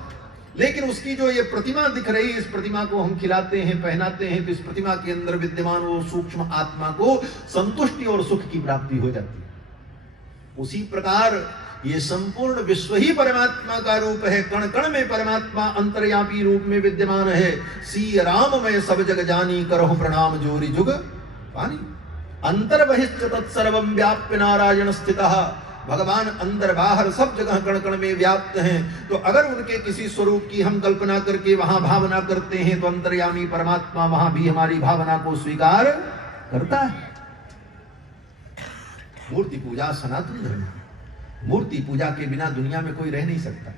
लेकिन उसकी जो ये प्रतिमा दिख रही, इस प्रतिमा को हम खिलाते हैं, पहनाते हैं, तो इस प्रतिमा के अंदर विद्यमान वो सूक्ष्म आत्मा को संतुष्टि और सुख की प्राप्ति हो जाती है। उसी प्रकार ये संपूर्ण विश्व ही परमात्मा का रूप है। कण कण में परमात्मा अंतर्यामी रूप में विद्यमान है। सी राम में सब जग जानी, करहु प्रणाम जोरी जुग पानी। अंतर बहिश्च तत्सर्वं व्याप्य नारायण स्थितः। भगवान अंदर बाहर सब जगह कण कण में व्याप्त हैं। तो अगर उनके किसी स्वरूप की हम कल्पना करके वहां भावना करते हैं तो अंतर्यामी परमात्मा वहां भी हमारी भावना को स्वीकार करता है। मूर्ति पूजा सनातन धर्म। मूर्ति पूजा के बिना दुनिया में कोई रह नहीं सकता।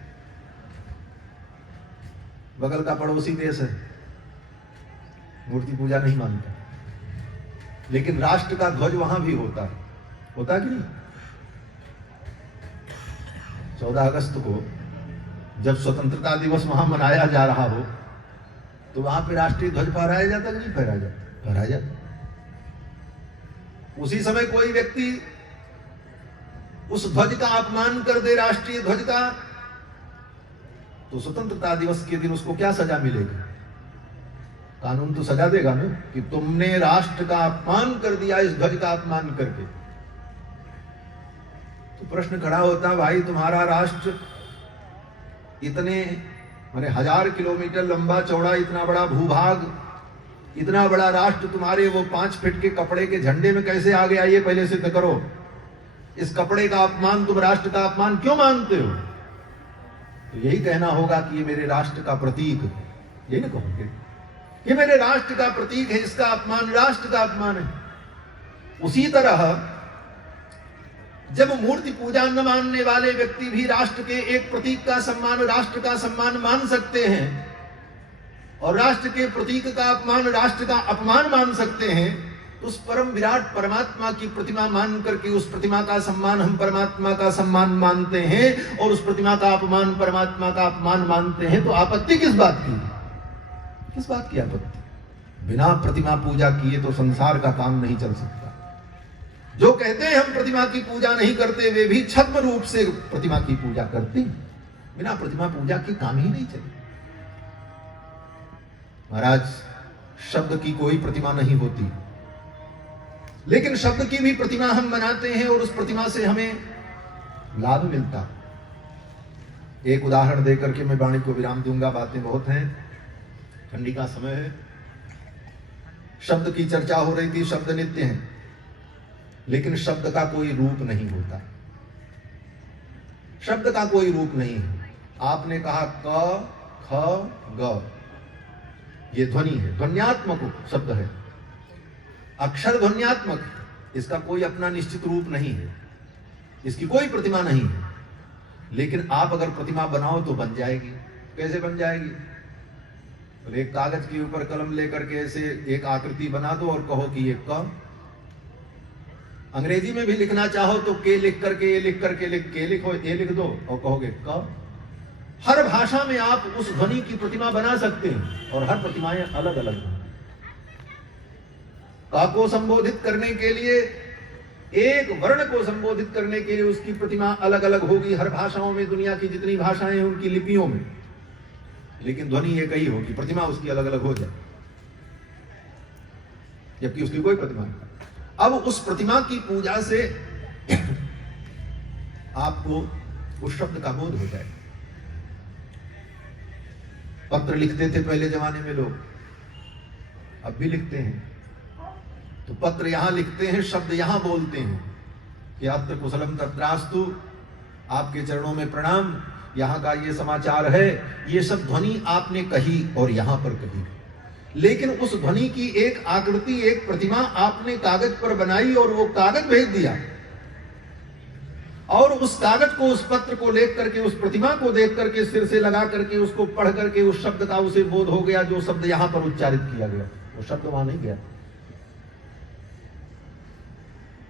बगल का पड़ोसी देश है, मूर्ति पूजा नहीं मानता, लेकिन राष्ट्र का ध्वज वहां भी होता कि नहीं। 14 अगस्त को जब स्वतंत्रता दिवस वहां मनाया जा रहा हो तो वहां पे राष्ट्रीय ध्वज फहराया जाता कि नहीं फहराया जाता? फहराया जाता। उसी समय कोई व्यक्ति उस ध्वज का अपमान कर दे, राष्ट्रीय ध्वज का, तो स्वतंत्रता दिवस के दिन उसको क्या सजा मिलेगी? कानून तो सजा देगा ना कि तुमने राष्ट्र का अपमान कर दिया इस ध्वज का अपमान करके। तो प्रश्न खड़ा होता, भाई तुम्हारा राष्ट्र इतने माने 1000 किलोमीटर लंबा चौड़ा, इतना बड़ा भूभाग, इतना बड़ा राष्ट्र तुम्हारे वो 5 फीट के कपड़े के झंडे में कैसे आ गया? ये पहले सिद्ध करो। इस कपड़े का अपमान तुम राष्ट्र का अपमान क्यों मानते हो? तो यही कहना होगा कि ये मेरे राष्ट्र का प्रतीक, यही ना कहोगे, ये मेरे राष्ट्र का प्रतीक है, इसका अपमान राष्ट्र का अपमान है। उसी तरह जब मूर्ति पूजा न मानने वाले व्यक्ति भी राष्ट्र के एक प्रतीक का सम्मान, राष्ट्र का सम्मान मान सकते हैं और राष्ट्र के प्रतीक का अपमान राष्ट्र का अपमान मान सकते हैं, तो उस परम विराट परमात्मा की प्रतिमा मान करके उस प्रतिमा का सम्मान हम परमात्मा का सम्मान मानते हैं और उस प्रतिमा का अपमान परमात्मा का अपमान मानते हैं, तो आपत्ति किस बात की? किस बात की आपत्ति? बिना प्रतिमा पूजा किए तो संसार का काम नहीं चल सकता। जो कहते हैं हम प्रतिमा की पूजा नहीं करते, वे भी छद्म रूप से प्रतिमा की पूजा करते हैं। बिना प्रतिमा पूजा की काम ही नहीं चले। महाराज, शब्द की कोई प्रतिमा नहीं होती, लेकिन शब्द की भी प्रतिमा हम बनाते हैं और उस प्रतिमा से हमें लाभ मिलता। एक उदाहरण देकर के मैं वाणी को विराम दूंगा, बातें बहुत हैं, ठंडी का समय है। शब्द की चर्चा हो रही थी, शब्द नित्य हैं, लेकिन शब्द का कोई रूप नहीं होता। शब्द का कोई रूप नहीं है। आपने कहा क, ख, ग, ये ध्वनि है, ध्वन्यात्मक शब्द है, अक्षर ध्वन्यात्मक, इसका कोई अपना निश्चित रूप नहीं है, इसकी कोई प्रतिमा नहीं है। लेकिन आप अगर प्रतिमा बनाओ तो बन जाएगी। कैसे बन जाएगी? तो एक कागज के ऊपर कलम लेकर के ऐसे एक आकृति बना दो और कहो कि ये क। अंग्रेजी में भी लिखना चाहो तो के लिख करके, ये लिख करके के लिखो, ए लिख दो और कहोगे क। हर भाषा में आप उस ध्वनि की प्रतिमा बना सकते हैं और हर प्रतिमाएं अलग अलग हैं। क को संबोधित करने के लिए, एक वर्ण को संबोधित करने के लिए उसकी प्रतिमा अलग अलग होगी हर भाषाओं में, दुनिया की जितनी भाषाएं हैं उनकी लिपियों में, लेकिन ध्वनि एक ही होगी, प्रतिमा उसकी अलग अलग हो जाए, जबकि उसकी कोई प्रतिमा नहीं। अब उस प्रतिमा की पूजा से आपको उस शब्द का बोध हो जाए। पत्र लिखते थे पहले जमाने में लोग, अब भी लिखते हैं, तो पत्र यहां लिखते हैं, शब्द यहां बोलते हैं कि अत्र कुशलम तत्रास्तु, आपके चरणों में प्रणाम, यहां का ये समाचार है। ये सब ध्वनि आपने कही और यहां पर कही, लेकिन उस ध्वनि की एक आकृति, एक प्रतिमा आपने कागज पर बनाई और वो कागज भेज दिया, और उस कागज को, उस पत्र को लेकर करके, उस प्रतिमा को देख करके, सिर से लगा करके, उसको पढ़ करके उस शब्द का उसे बोध हो गया। जो शब्द यहां पर उच्चारित किया गया वो शब्द वहां नहीं गया।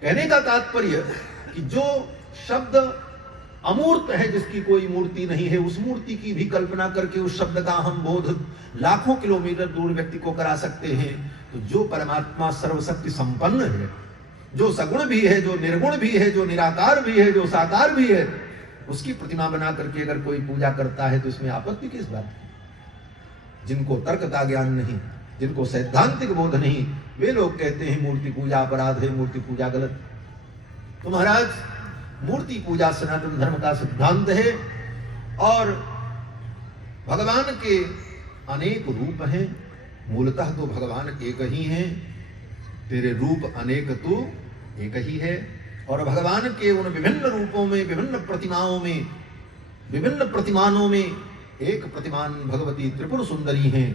कहने का तात्पर्य कि जो शब्द अमूर्त है, जिसकी कोई मूर्ति नहीं है, उस मूर्ति की भी कल्पना करके उस शब्द का हम बोध लाखों किलोमीटर दूर व्यक्ति को करा सकते हैं। तो जो परमात्मा सर्वशक्ति संपन्न है, जो सगुण भी है, जो निर्गुण भी है, जो निराकार भी है, जो साकार भी है, उसकी प्रतिमा बना करके अगर कोई पूजा करता है तो इसमें आपत्ति किस बात की? जिनको तर्क का ज्ञान नहीं, जिनको सैद्धांतिक बोध नहीं, वे लोग कहते हैं मूर्ति पूजा अपराध है, मूर्ति पूजा गलत। तो महाराज, मूर्ति पूजा सनातन धर्म का सिद्धांत है और भगवान के अनेक रूप हैं। मूलतः तो भगवान एक ही हैं, तेरे रूप अनेक तू एक ही है। और भगवान के उन विभिन्न रूपों में, विभिन्न प्रतिमाओं में, विभिन्न प्रतिमानों में एक प्रतिमान भगवती त्रिपुर सुंदरी हैं,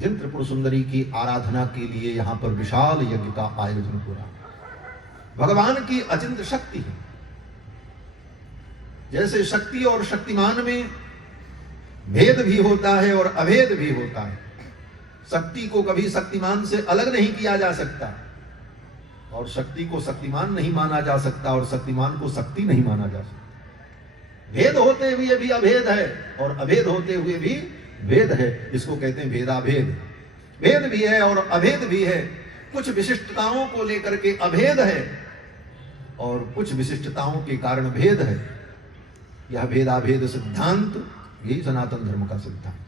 जिन त्रिपुर सुंदरी की आराधना के लिए यहाँ पर विशाल यज्ञ का आयोजन हो रहा। भगवान की अचिंत्य शक्ति है। जैसे शक्ति और शक्तिमान में भेद भी होता है और अभेद भी होता है। शक्ति को कभी शक्तिमान से अलग नहीं किया जा सकता, और शक्ति को शक्तिमान नहीं माना जा सकता, और शक्तिमान को शक्ति नहीं माना जा सकता। भेद होते हुए भी अभेद है, और अभेद होते हुए भी भेद है। इसको कहते हैं भेदाभेद। भेद भी है और अभेद भी है। कुछ विशिष्टताओं को लेकर के अभेद है और कुछ विशिष्टताओं के कारण भेद है। यह भेदाभेद सिद्धांत यही सनातन धर्म का सिद्धांत।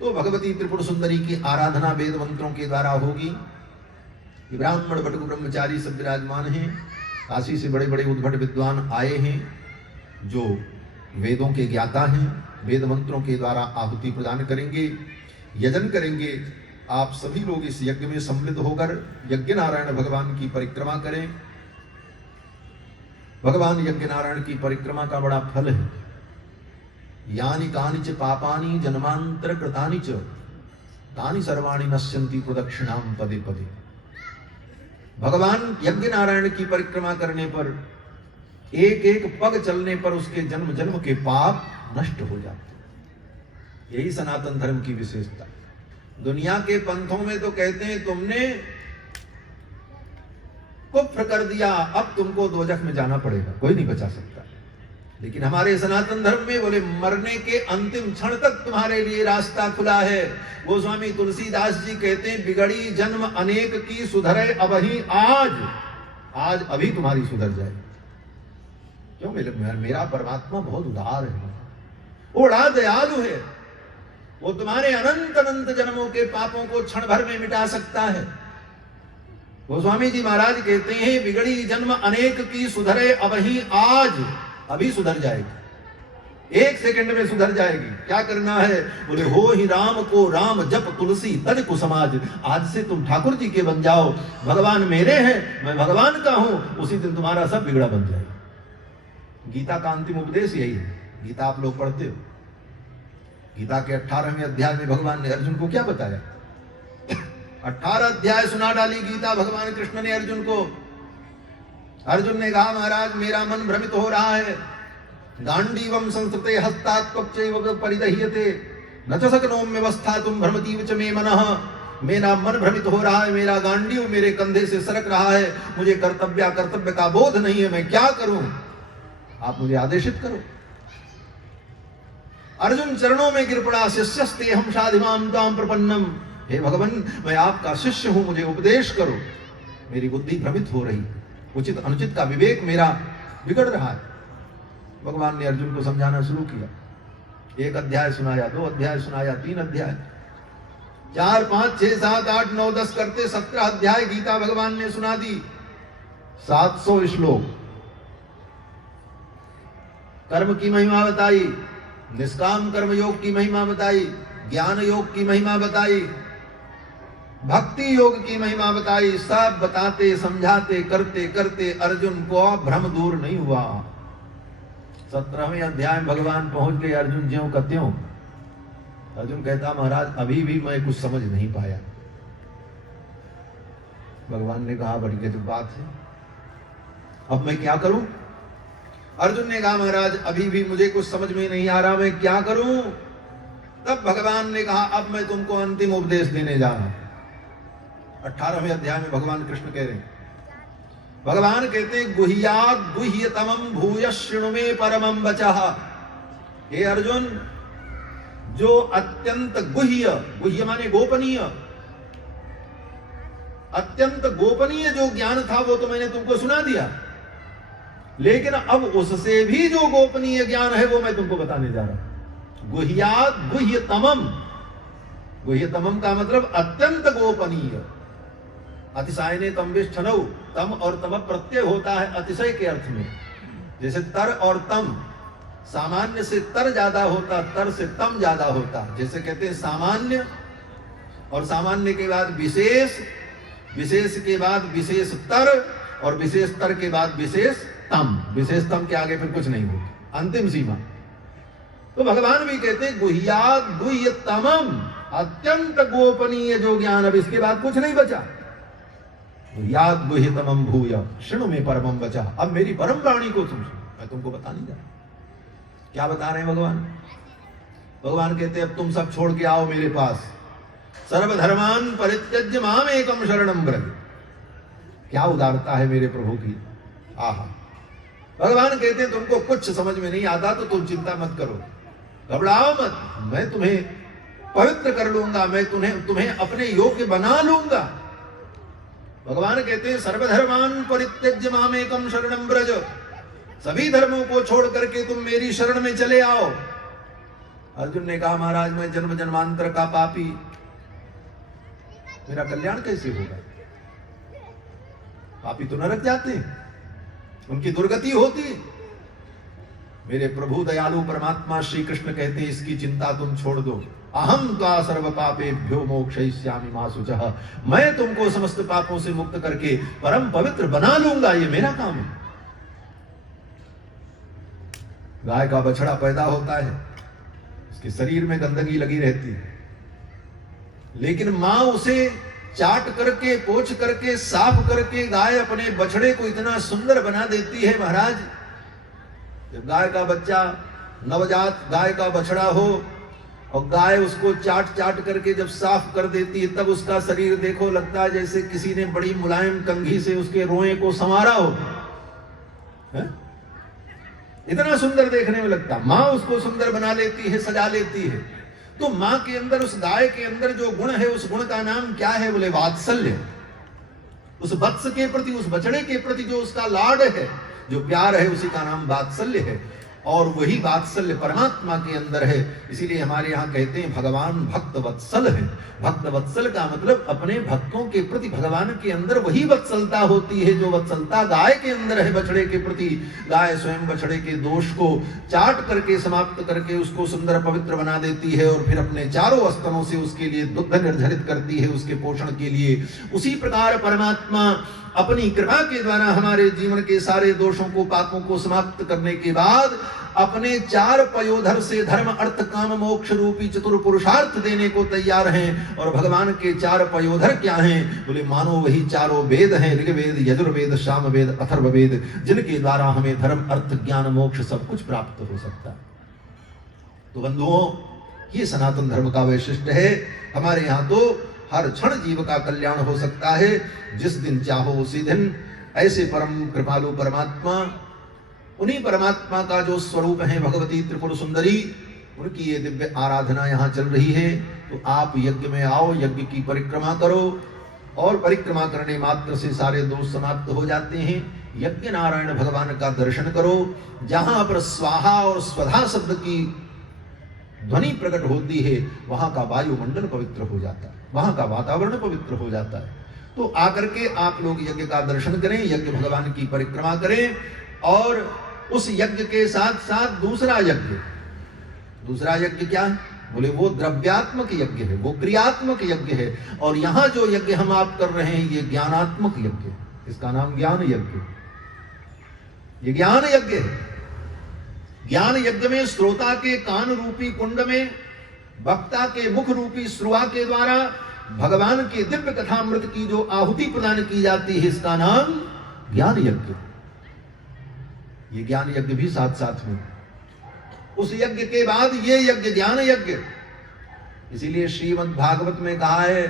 तो भगवती त्रिपुर सुंदरी की आराधना वेद मंत्रों के द्वारा होगी। ब्राह्मण बटुक ब्रह्मचारी सब विराजमान हैं। काशी से बड़े बड़े उद्भट विद्वान आए हैं जो वेदों के ज्ञाता हैं। वेद मंत्रों के द्वारा आहुति प्रदान करेंगे, यजन करेंगे। आप सभी लोग इस यज्ञ में सम्मिलित होकर यज्ञ नारायण भगवान की परिक्रमा करें। भगवान यज्ञ नारायण की परिक्रमा का बड़ा फल है। यानि कानिच पापानि जन्मांतर कृतानि च तानि सर्वाणि नश्यन्ति प्रदक्षिणाम पदे पदे। भगवान यज्ञ नारायण की परिक्रमा करने पर एक एक पग चलने पर उसके जन्म जन्म के पाप नष्ट हो जाते। यही सनातन धर्म की विशेषता। दुनिया के पंथों में तो कहते हैं तुमने कुफ्र कर दिया, अब तुमको दोजख में जाना पड़ेगा, कोई नहीं बचा सकता। लेकिन हमारे सनातन धर्म में बोले मरने के अंतिम क्षण तक तुम्हारे लिए रास्ता खुला है। गोस्वामी तुलसीदास जी कहते हैं बिगड़ी जन्म अनेक की सुधरे अबही आज। आज अभी तुम्हारी सुधर जाए। क्यों? मेरा परमात्मा बहुत उदार है, बड़ा दयालु है। वो तुम्हारे अनंत अनंत जन्मों के पापों को क्षण भर में मिटा सकता है। गोस्वामी जी महाराज कहते हैं बिगड़ी जन्म अनेक की सुधरे अबही आज। अभी सुधर जाएगी, एक सेकंड में सुधर जाएगी। क्या करना है? बोले हो ही राम को राम जप तुलसी तन को समाज। आज से तुम ठाकुर जी के बन जाओ। भगवान मेरे हैं, मैं भगवान का हूं। उसी दिन तुम्हारा सब बिगड़ा बन जाएगा। गीता का अंतिम उपदेश यही है। गीता आप लोग पढ़ते हो। गीता के 18वें अध्याय में भगवान ने अर्जुन को क्या बताया? 18 अध्याय सुना डाली गीता भगवान कृष्ण ने अर्जुन को। अर्जुन ने कहा महाराज मेरा मन भ्रमित हो रहा है। गांडीवम संस्कृते हस्तात् त्वच्चैव परिदह्यते न च शक्नोम्यवस्थातुं भ्रमतीव च मे मनः। मेरा मन भ्रमित हो रहा है, मेरा गांडीव मेरे कंधे से सरक रहा है, मुझे कर्तव्य का बोध नहीं है, मैं क्या करूं? आप मुझे आदेशित करो। अर्जुन चरणों में गिर पड़ा। शिष्यस्ते हम साधिमां तां प्रपन्नम। हे भगवान मैं आपका शिष्य हूं, मुझे उपदेश करो। मेरी बुद्धि भ्रमित हो रही, उचित अनुचित का विवेक मेरा बिगड़ रहा है। भगवान ने अर्जुन को समझाना शुरू किया। 1 अध्याय सुनाया, 2 अध्याय सुनाया, 3 अध्याय, 4, 5, 6, 7, 8, 9, 10 करते 17 अध्याय गीता भगवान ने सुना दी। 700 श्लोक कर्म की महिमा बताई, निष्काम कर्म योग की महिमा बताई, ज्ञान योग की महिमा बताई, भक्ति योग की महिमा बताई। सब बताते समझाते करते करते अर्जुन को भ्रम दूर नहीं हुआ। 17वें अध्याय में भगवान पहुंच गए। अर्जुन ज्यों का त्यों। अर्जुन कहता महाराज अभी भी मैं कुछ समझ नहीं पाया। भगवान ने कहा बड़ी गजब बात है, अब मैं क्या करूं? अर्जुन ने कहा महाराज अभी भी मुझे कुछ समझ में नहीं आ रहा, मैं क्या करूं? तब भगवान ने कहा अब मैं तुमको अंतिम उपदेश देने जा रहा हूं। 18वें अध्याय में भगवान कृष्ण कह रहे हैं, भगवान कहते हैं गुह्यात् गुह्यतमं भूय शृणु मे परमं वचः। हे अर्जुन जो अत्यंत गुह्य, गुह्य माने गोपनीय, अत्यंत गोपनीय जो ज्ञान था वो तो मैंने तुमको सुना दिया, लेकिन अब उससे भी जो गोपनीय ज्ञान है वो मैं तुमको बताने जा रहा हूं। गुह्यात् गुह्यतमम। गुह्यतमम का मतलब अत्यंत गोपनीय। अतिशयने तम विष्ठनौ। तम और तम प्रत्यय होता है अतिशय के अर्थ में। जैसे तर और तम, सामान्य से तर ज्यादा होता, तर से तम ज्यादा होता। जैसे कहते हैं सामान्य, और सामान्य के बाद विशेष, विशेष के बाद विशेष तर, और विशेष तर के बाद विशेष तम। विशेष तम के आगे फिर कुछ नहीं होता, अंतिम सीमा। तो भगवान भी कहते हैं गुह्यात् गुह्यतमम, अत्यंत गोपनीय जो ज्ञान, अब इसके बाद कुछ नहीं बचा। गुह्यात् गुह्यतमं भूय शृणु मे परमं वचः। अब मेरी परम वाणी को सुनो, मैं तुमको बताने जा रहा हूं। क्या बता रहे हैं भगवान? भगवान कहते अब तुम सब छोड़ के आओ मेरे पास। सर्वधर्मान परित्यज्य माम एकम शरणम व्रज। क्या उदारता है मेरे प्रभु की। आहा, भगवान कहते हैं तुमको कुछ समझ में नहीं आता तो तुम चिंता मत करो, घबराओ मत, मैं तुम्हें पवित्र कर लूंगा, मैं तुम्हें अपने योग्य बना लूंगा। भगवान कहते हैं सर्वधर्मान परित्यज्य माम एकम शरणम व्रज। सभी धर्मों को छोड़ करके तुम मेरी शरण में चले आओ। अर्जुन ने कहा महाराज मैं जन्म जन्मांतर का पापी, मेरा कल्याण कैसे होगा। पापी तो नरक जाते हैं, उनकी दुर्गति होती है। मेरे प्रभु दयालु परमात्मा श्री कृष्ण कहते हैं इसकी चिंता तुम छोड़ दो। अहम त्वा सर्व पापेभ्यो मोक्षयिष्यामि मा शुचः। मैं तुमको समस्त पापों से मुक्त करके परम पवित्र बना लूंगा, ये मेरा काम है। गाय का बछड़ा पैदा होता है, उसके शरीर में गंदगी लगी रहती है, लेकिन मां उसे चाट करके पोंछ करके साफ करके गाय अपने बछड़े को इतना सुंदर बना देती है महाराज। जब गाय का बच्चा नवजात गाय का बछड़ा हो और गाय उसको चाट चाट करके जब साफ कर देती है, तब उसका शरीर देखो लगता है जैसे किसी ने बड़ी मुलायम कंघी से उसके रोए को संवारा हो, है? इतना सुंदर देखने में लगता। मां उसको सुंदर बना लेती है, सजा लेती है। तो मां के अंदर, उस गाय के अंदर जो गुण है, उस गुण का नाम क्या है? बोले वात्सल्य। उस वत्स के प्रति, उस बछड़े के प्रति जो उसका लाड है, जो प्यार है, उसी का नाम वात्सल्य है। और वही वात्सल्य परमात्मा के अंदर है। इसीलिए हमारे यहाँ कहते हैं भगवान भक्त वत्सल है। भक्त वत्सल का मतलब अपने भक्तों के प्रति भगवान के अंदर वही वत्सलता होती है जो वत्सलता गाय के अंदर है बछड़े के प्रति। गाय स्वयं बछड़े के दोष को चाट करके समाप्त करके उसको सुंदर पवित्र बना देती है और फिर अपने चारों स्तनों से उसके लिए दुग्ध निर्धारित करती है उसके पोषण के लिए। उसी प्रकार परमात्मा अपनी कृपा के द्वारा हमारे जीवन के सारे दोषों को, पापों को समाप्त करने के बाद अपने चार पयोधर से धर्म अर्थ काम मोक्ष रूपी चतुर पुरुषार्थ देने को तैयार हैं। और भगवान के चार पयोधर क्या हैं? बोले मानो वही चारों वेद हैं, ऋग्वेद, यजुर्वेद, सामवेद, अथर्ववेद, जिनके द्वारा हमें धर्म अर्थ ज्ञान मोक्ष सब कुछ प्राप्त हो सकता है। तो बंधुओं, ये सनातन धर्म का वैशिष्ट्य है। हमारे यहाँ तो हर क्षण जीव का कल्याण हो सकता है, जिस दिन चाहो उसी दिन। ऐसे परम कृपालु परमात्मा, उन्हीं परमात्मा का जो स्वरूप है भगवती त्रिपुर सुंदरी, उनकी ये दिव्य आराधना यहाँ चल रही है। तो आप यज्ञ में आओ, यज्ञ की परिक्रमा करो, और परिक्रमा करने मात्र से सारे दोष समाप्त हो जाते हैं। यज्ञ नारायण भगवान का दर्शन करो, जहां पर स्वाहा और स्वधा शब्द की ध्वनि प्रकट होती है, वहां का वायुमंडल पवित्र हो जाता है, वहां का वातावरण पवित्र हो जाता है। तो आकर के आप लोग यज्ञ का दर्शन करें, यज्ञ भगवान की परिक्रमा करें, और उस यज्ञ के साथ साथ दूसरा यज्ञ क्या है? बोले वो द्रव्यात्मक यज्ञ है, वो क्रियात्मक यज्ञ है। और यहां जो यज्ञ हम आप कर रहे हैं ये ज्ञानात्मक यज्ञ है। इसका नाम ज्ञान यज्ञ, ये ज्ञान यज्ञ है। ज्ञान यज्ञ में श्रोता के कान रूपी कुंड में, वक्ता के मुख रूपी श्रुआ के द्वारा भगवान के दिव्य कथामृत की जो आहुति प्रदान की जाती है, इसका नाम ज्ञान यज्ञ। ये ज्ञान यज्ञ भी साथ साथ में, उस यज्ञ के बाद ये यज्ञ ज्ञान यज्ञ। इसीलिए श्रीमद् भागवत में कहा है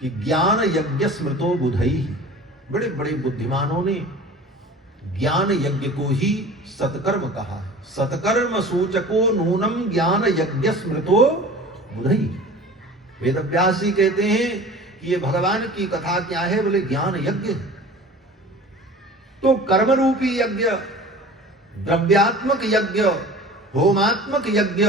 कि ज्ञान यज्ञ स्मृतो बुधई। बड़े बड़े बुद्धिमानों ने ज्ञान यज्ञ को ही सत्कर्म कहा है। सत्कर्म सूचको नूनम ज्ञान यज्ञ स्मृतो बुधई। वेदव्यास जी कहते हैं कि ये भगवान की कथा क्या है? बोले ज्ञान यज्ञ। तो कर्म रूपी यज्ञ, द्रव्यात्मक यज्ञ, होमात्मक यज्ञ,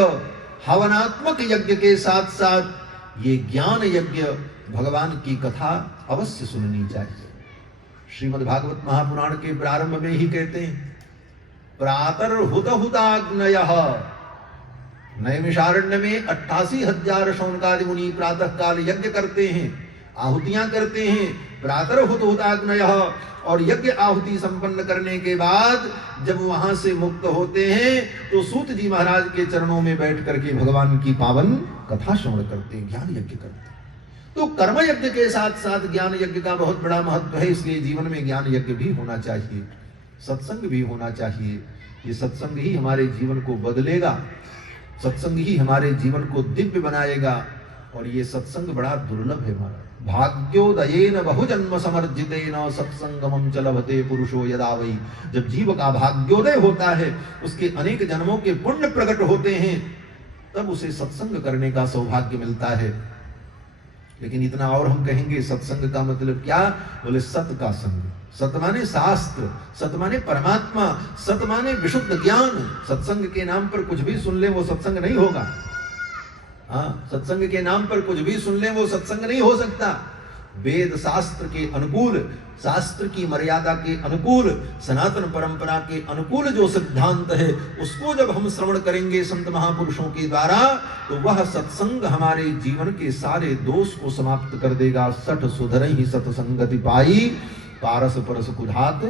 हवनात्मक यज्ञ के साथ साथ ये ज्ञान यज्ञ, भगवान की कथा अवश्य सुननी चाहिए। श्रीमद् भागवत महापुराण के प्रारंभ में ही कहते हैं, प्रातर हुत हुताग्नयः। नैमिषारण्य में 88,000 शौनकादि मुनि प्रातः काल यज्ञ करते हैं, आहुतियां करते हैं। प्रातर हुत हुताग्नयः। और यज्ञ आहुति संपन्न करने के बाद जब वहां से मुक्त होते हैं तो सूत जी महाराज के चरणों में बैठ करके भगवान की पावन कथा श्रवण करते हैं, ज्ञान यज्ञ करते हैं। तो कर्म यज्ञ के साथ साथ ज्ञान यज्ञ का बहुत बड़ा महत्व है। इसलिए जीवन में ज्ञान यज्ञ भी होना चाहिए, सत्संग भी होना चाहिए। ये सत्संग ही हमारे जीवन को बदलेगा, सत्संग ही हमारे जीवन को दिव्य बनाएगा। और ये सत्संग बड़ा दुर्लभ है महाराज। भाग्योदयेन बहुजन्म समर्जितेन सत्संगमं च लभते पुरुषो यदा वै। जब जीव का भाग्योदय होता है, उसके अनेक जन्मों के पुण्य प्रकट होते हैं, तब उसे सत्संग करने का सौभाग्य मिलता है। लेकिन इतना और हम कहेंगे, सत्संग का मतलब क्या? बोले सत का संग। सत माने शास्त्र, सत माने परमात्मा, सत माने विशुद्ध ज्ञान। सत्संग के नाम पर कुछ भी सुन ले वो सत्संग नहीं होगा। हाँ, सत्संग के नाम पर कुछ भी सुन ले वो सत्संग नहीं हो सकता। वेद शास्त्र के अनुकूल, शास्त्र की मर्यादा के अनुकूल, सनातन परंपरा के अनुकूल जो सिद्धांत है, उसको जब हम श्रवण करेंगे संत महापुरुषों के द्वारा, तो वह सत्संग हमारे जीवन के सारे दोष को समाप्त कर देगा। सठ सुधरहि सत्संगति पाई, पारस परस कुधात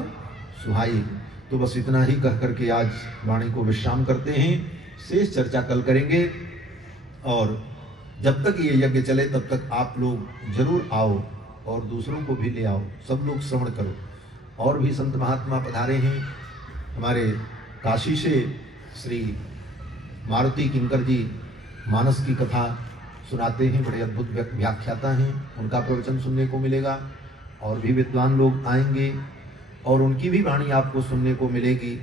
सुहाई। तो बस इतना ही कह करके आज वाणी को विश्राम करते हैं। शेष चर्चा कल करेंगे। और जब तक ये यज्ञ चले तब तक आप लोग जरूर आओ और दूसरों को भी ले आओ, सब लोग श्रवण करो। और भी संत महात्मा पधारे हैं। हमारे काशी से श्री मारुति किंकर जी मानस की कथा सुनाते हैं, बड़े अद्भुत व्याख्याता हैं, उनका प्रवचन सुनने को मिलेगा। और भी विद्वान लोग आएंगे और उनकी भी वाणी आपको सुनने को मिलेगी।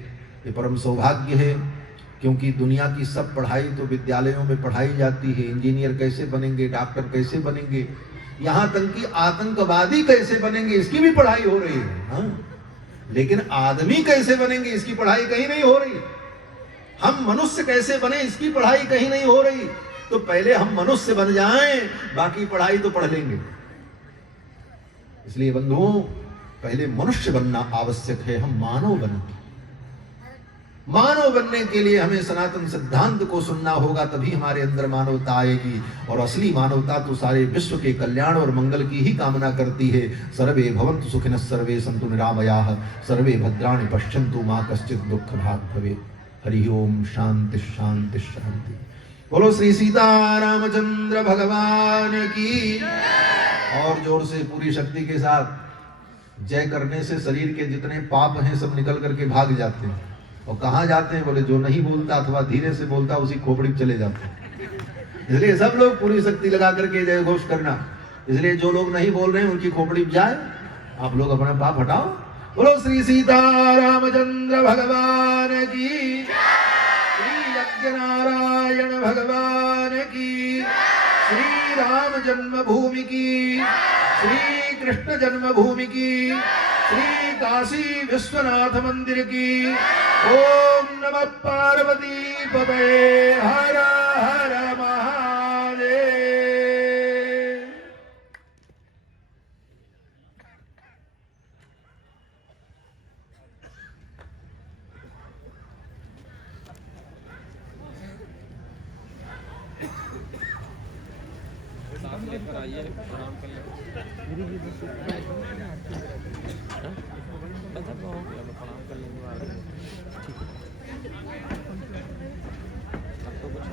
ये परम सौभाग्य है, क्योंकि दुनिया की सब पढ़ाई तो विद्यालयों में पढ़ाई जाती है। इंजीनियर कैसे बनेंगे, डॉक्टर कैसे बनेंगे, यहाँ तक कि आतंकवादी कैसे बनेंगे, इसकी भी पढ़ाई हो रही है। हाँ? लेकिन आदमी कैसे बनेंगे, इसकी पढ़ाई कहीं नहीं हो रही। हम मनुष्य कैसे बने, इसकी पढ़ाई कहीं नहीं हो रही। तो पहले हम मनुष्य बन जाएं, बाकी पढ़ाई तो पढ़ लेंगे। इसलिए बंधुओं, पहले मनुष्य बनना आवश्यक है। हम मानव बनेंगे। मानव बनने के लिए हमें सनातन सिद्धांत को सुनना होगा, तभी हमारे अंदर मानवता आएगी। और असली मानवता तो सारे विश्व के कल्याण और मंगल की ही कामना करती है। सर्वे भवन्तु सुखिनः, सर्वे सन्तु निरामयाः, सर्वे भद्राणि पश्यन्तु मा कश्चित् दुःखभाग् भवेत्। हरि ओम। शांति शांति शांति। बोलो श्री सीतारामचंद्र भगवान की। और जोर से पूरी शक्ति के साथ जय करने से शरीर के जितने पाप हैं सब निकल करके भाग जाते हैं। और कहाँ जाते हैं? बोले जो नहीं बोलता अथवा धीरे से बोलता उसी खोपड़ी चले जाते हैं। इसलिए सब लोग पूरी शक्ति लगा करके जय घोष करना। इसलिए जो लोग नहीं बोल रहे हैं उनकी खोपड़ी जाए, आप लोग अपना पाप हटाओ। बोलो श्री सीतारामचंद्र भगवान की, श्री यज्ञ नारायण भगवान की, श्री राम जन्मभूमि की, श्री कृष्ण जन्मभूमि की, श्री काशी विश्वनाथ मंदिर की। ओम नमः पार्वती पतये। हर हर महादेव। आइए प्रणाम कर लें। प्रणाम कर लेंगे। ठीक है। अब तो कुछ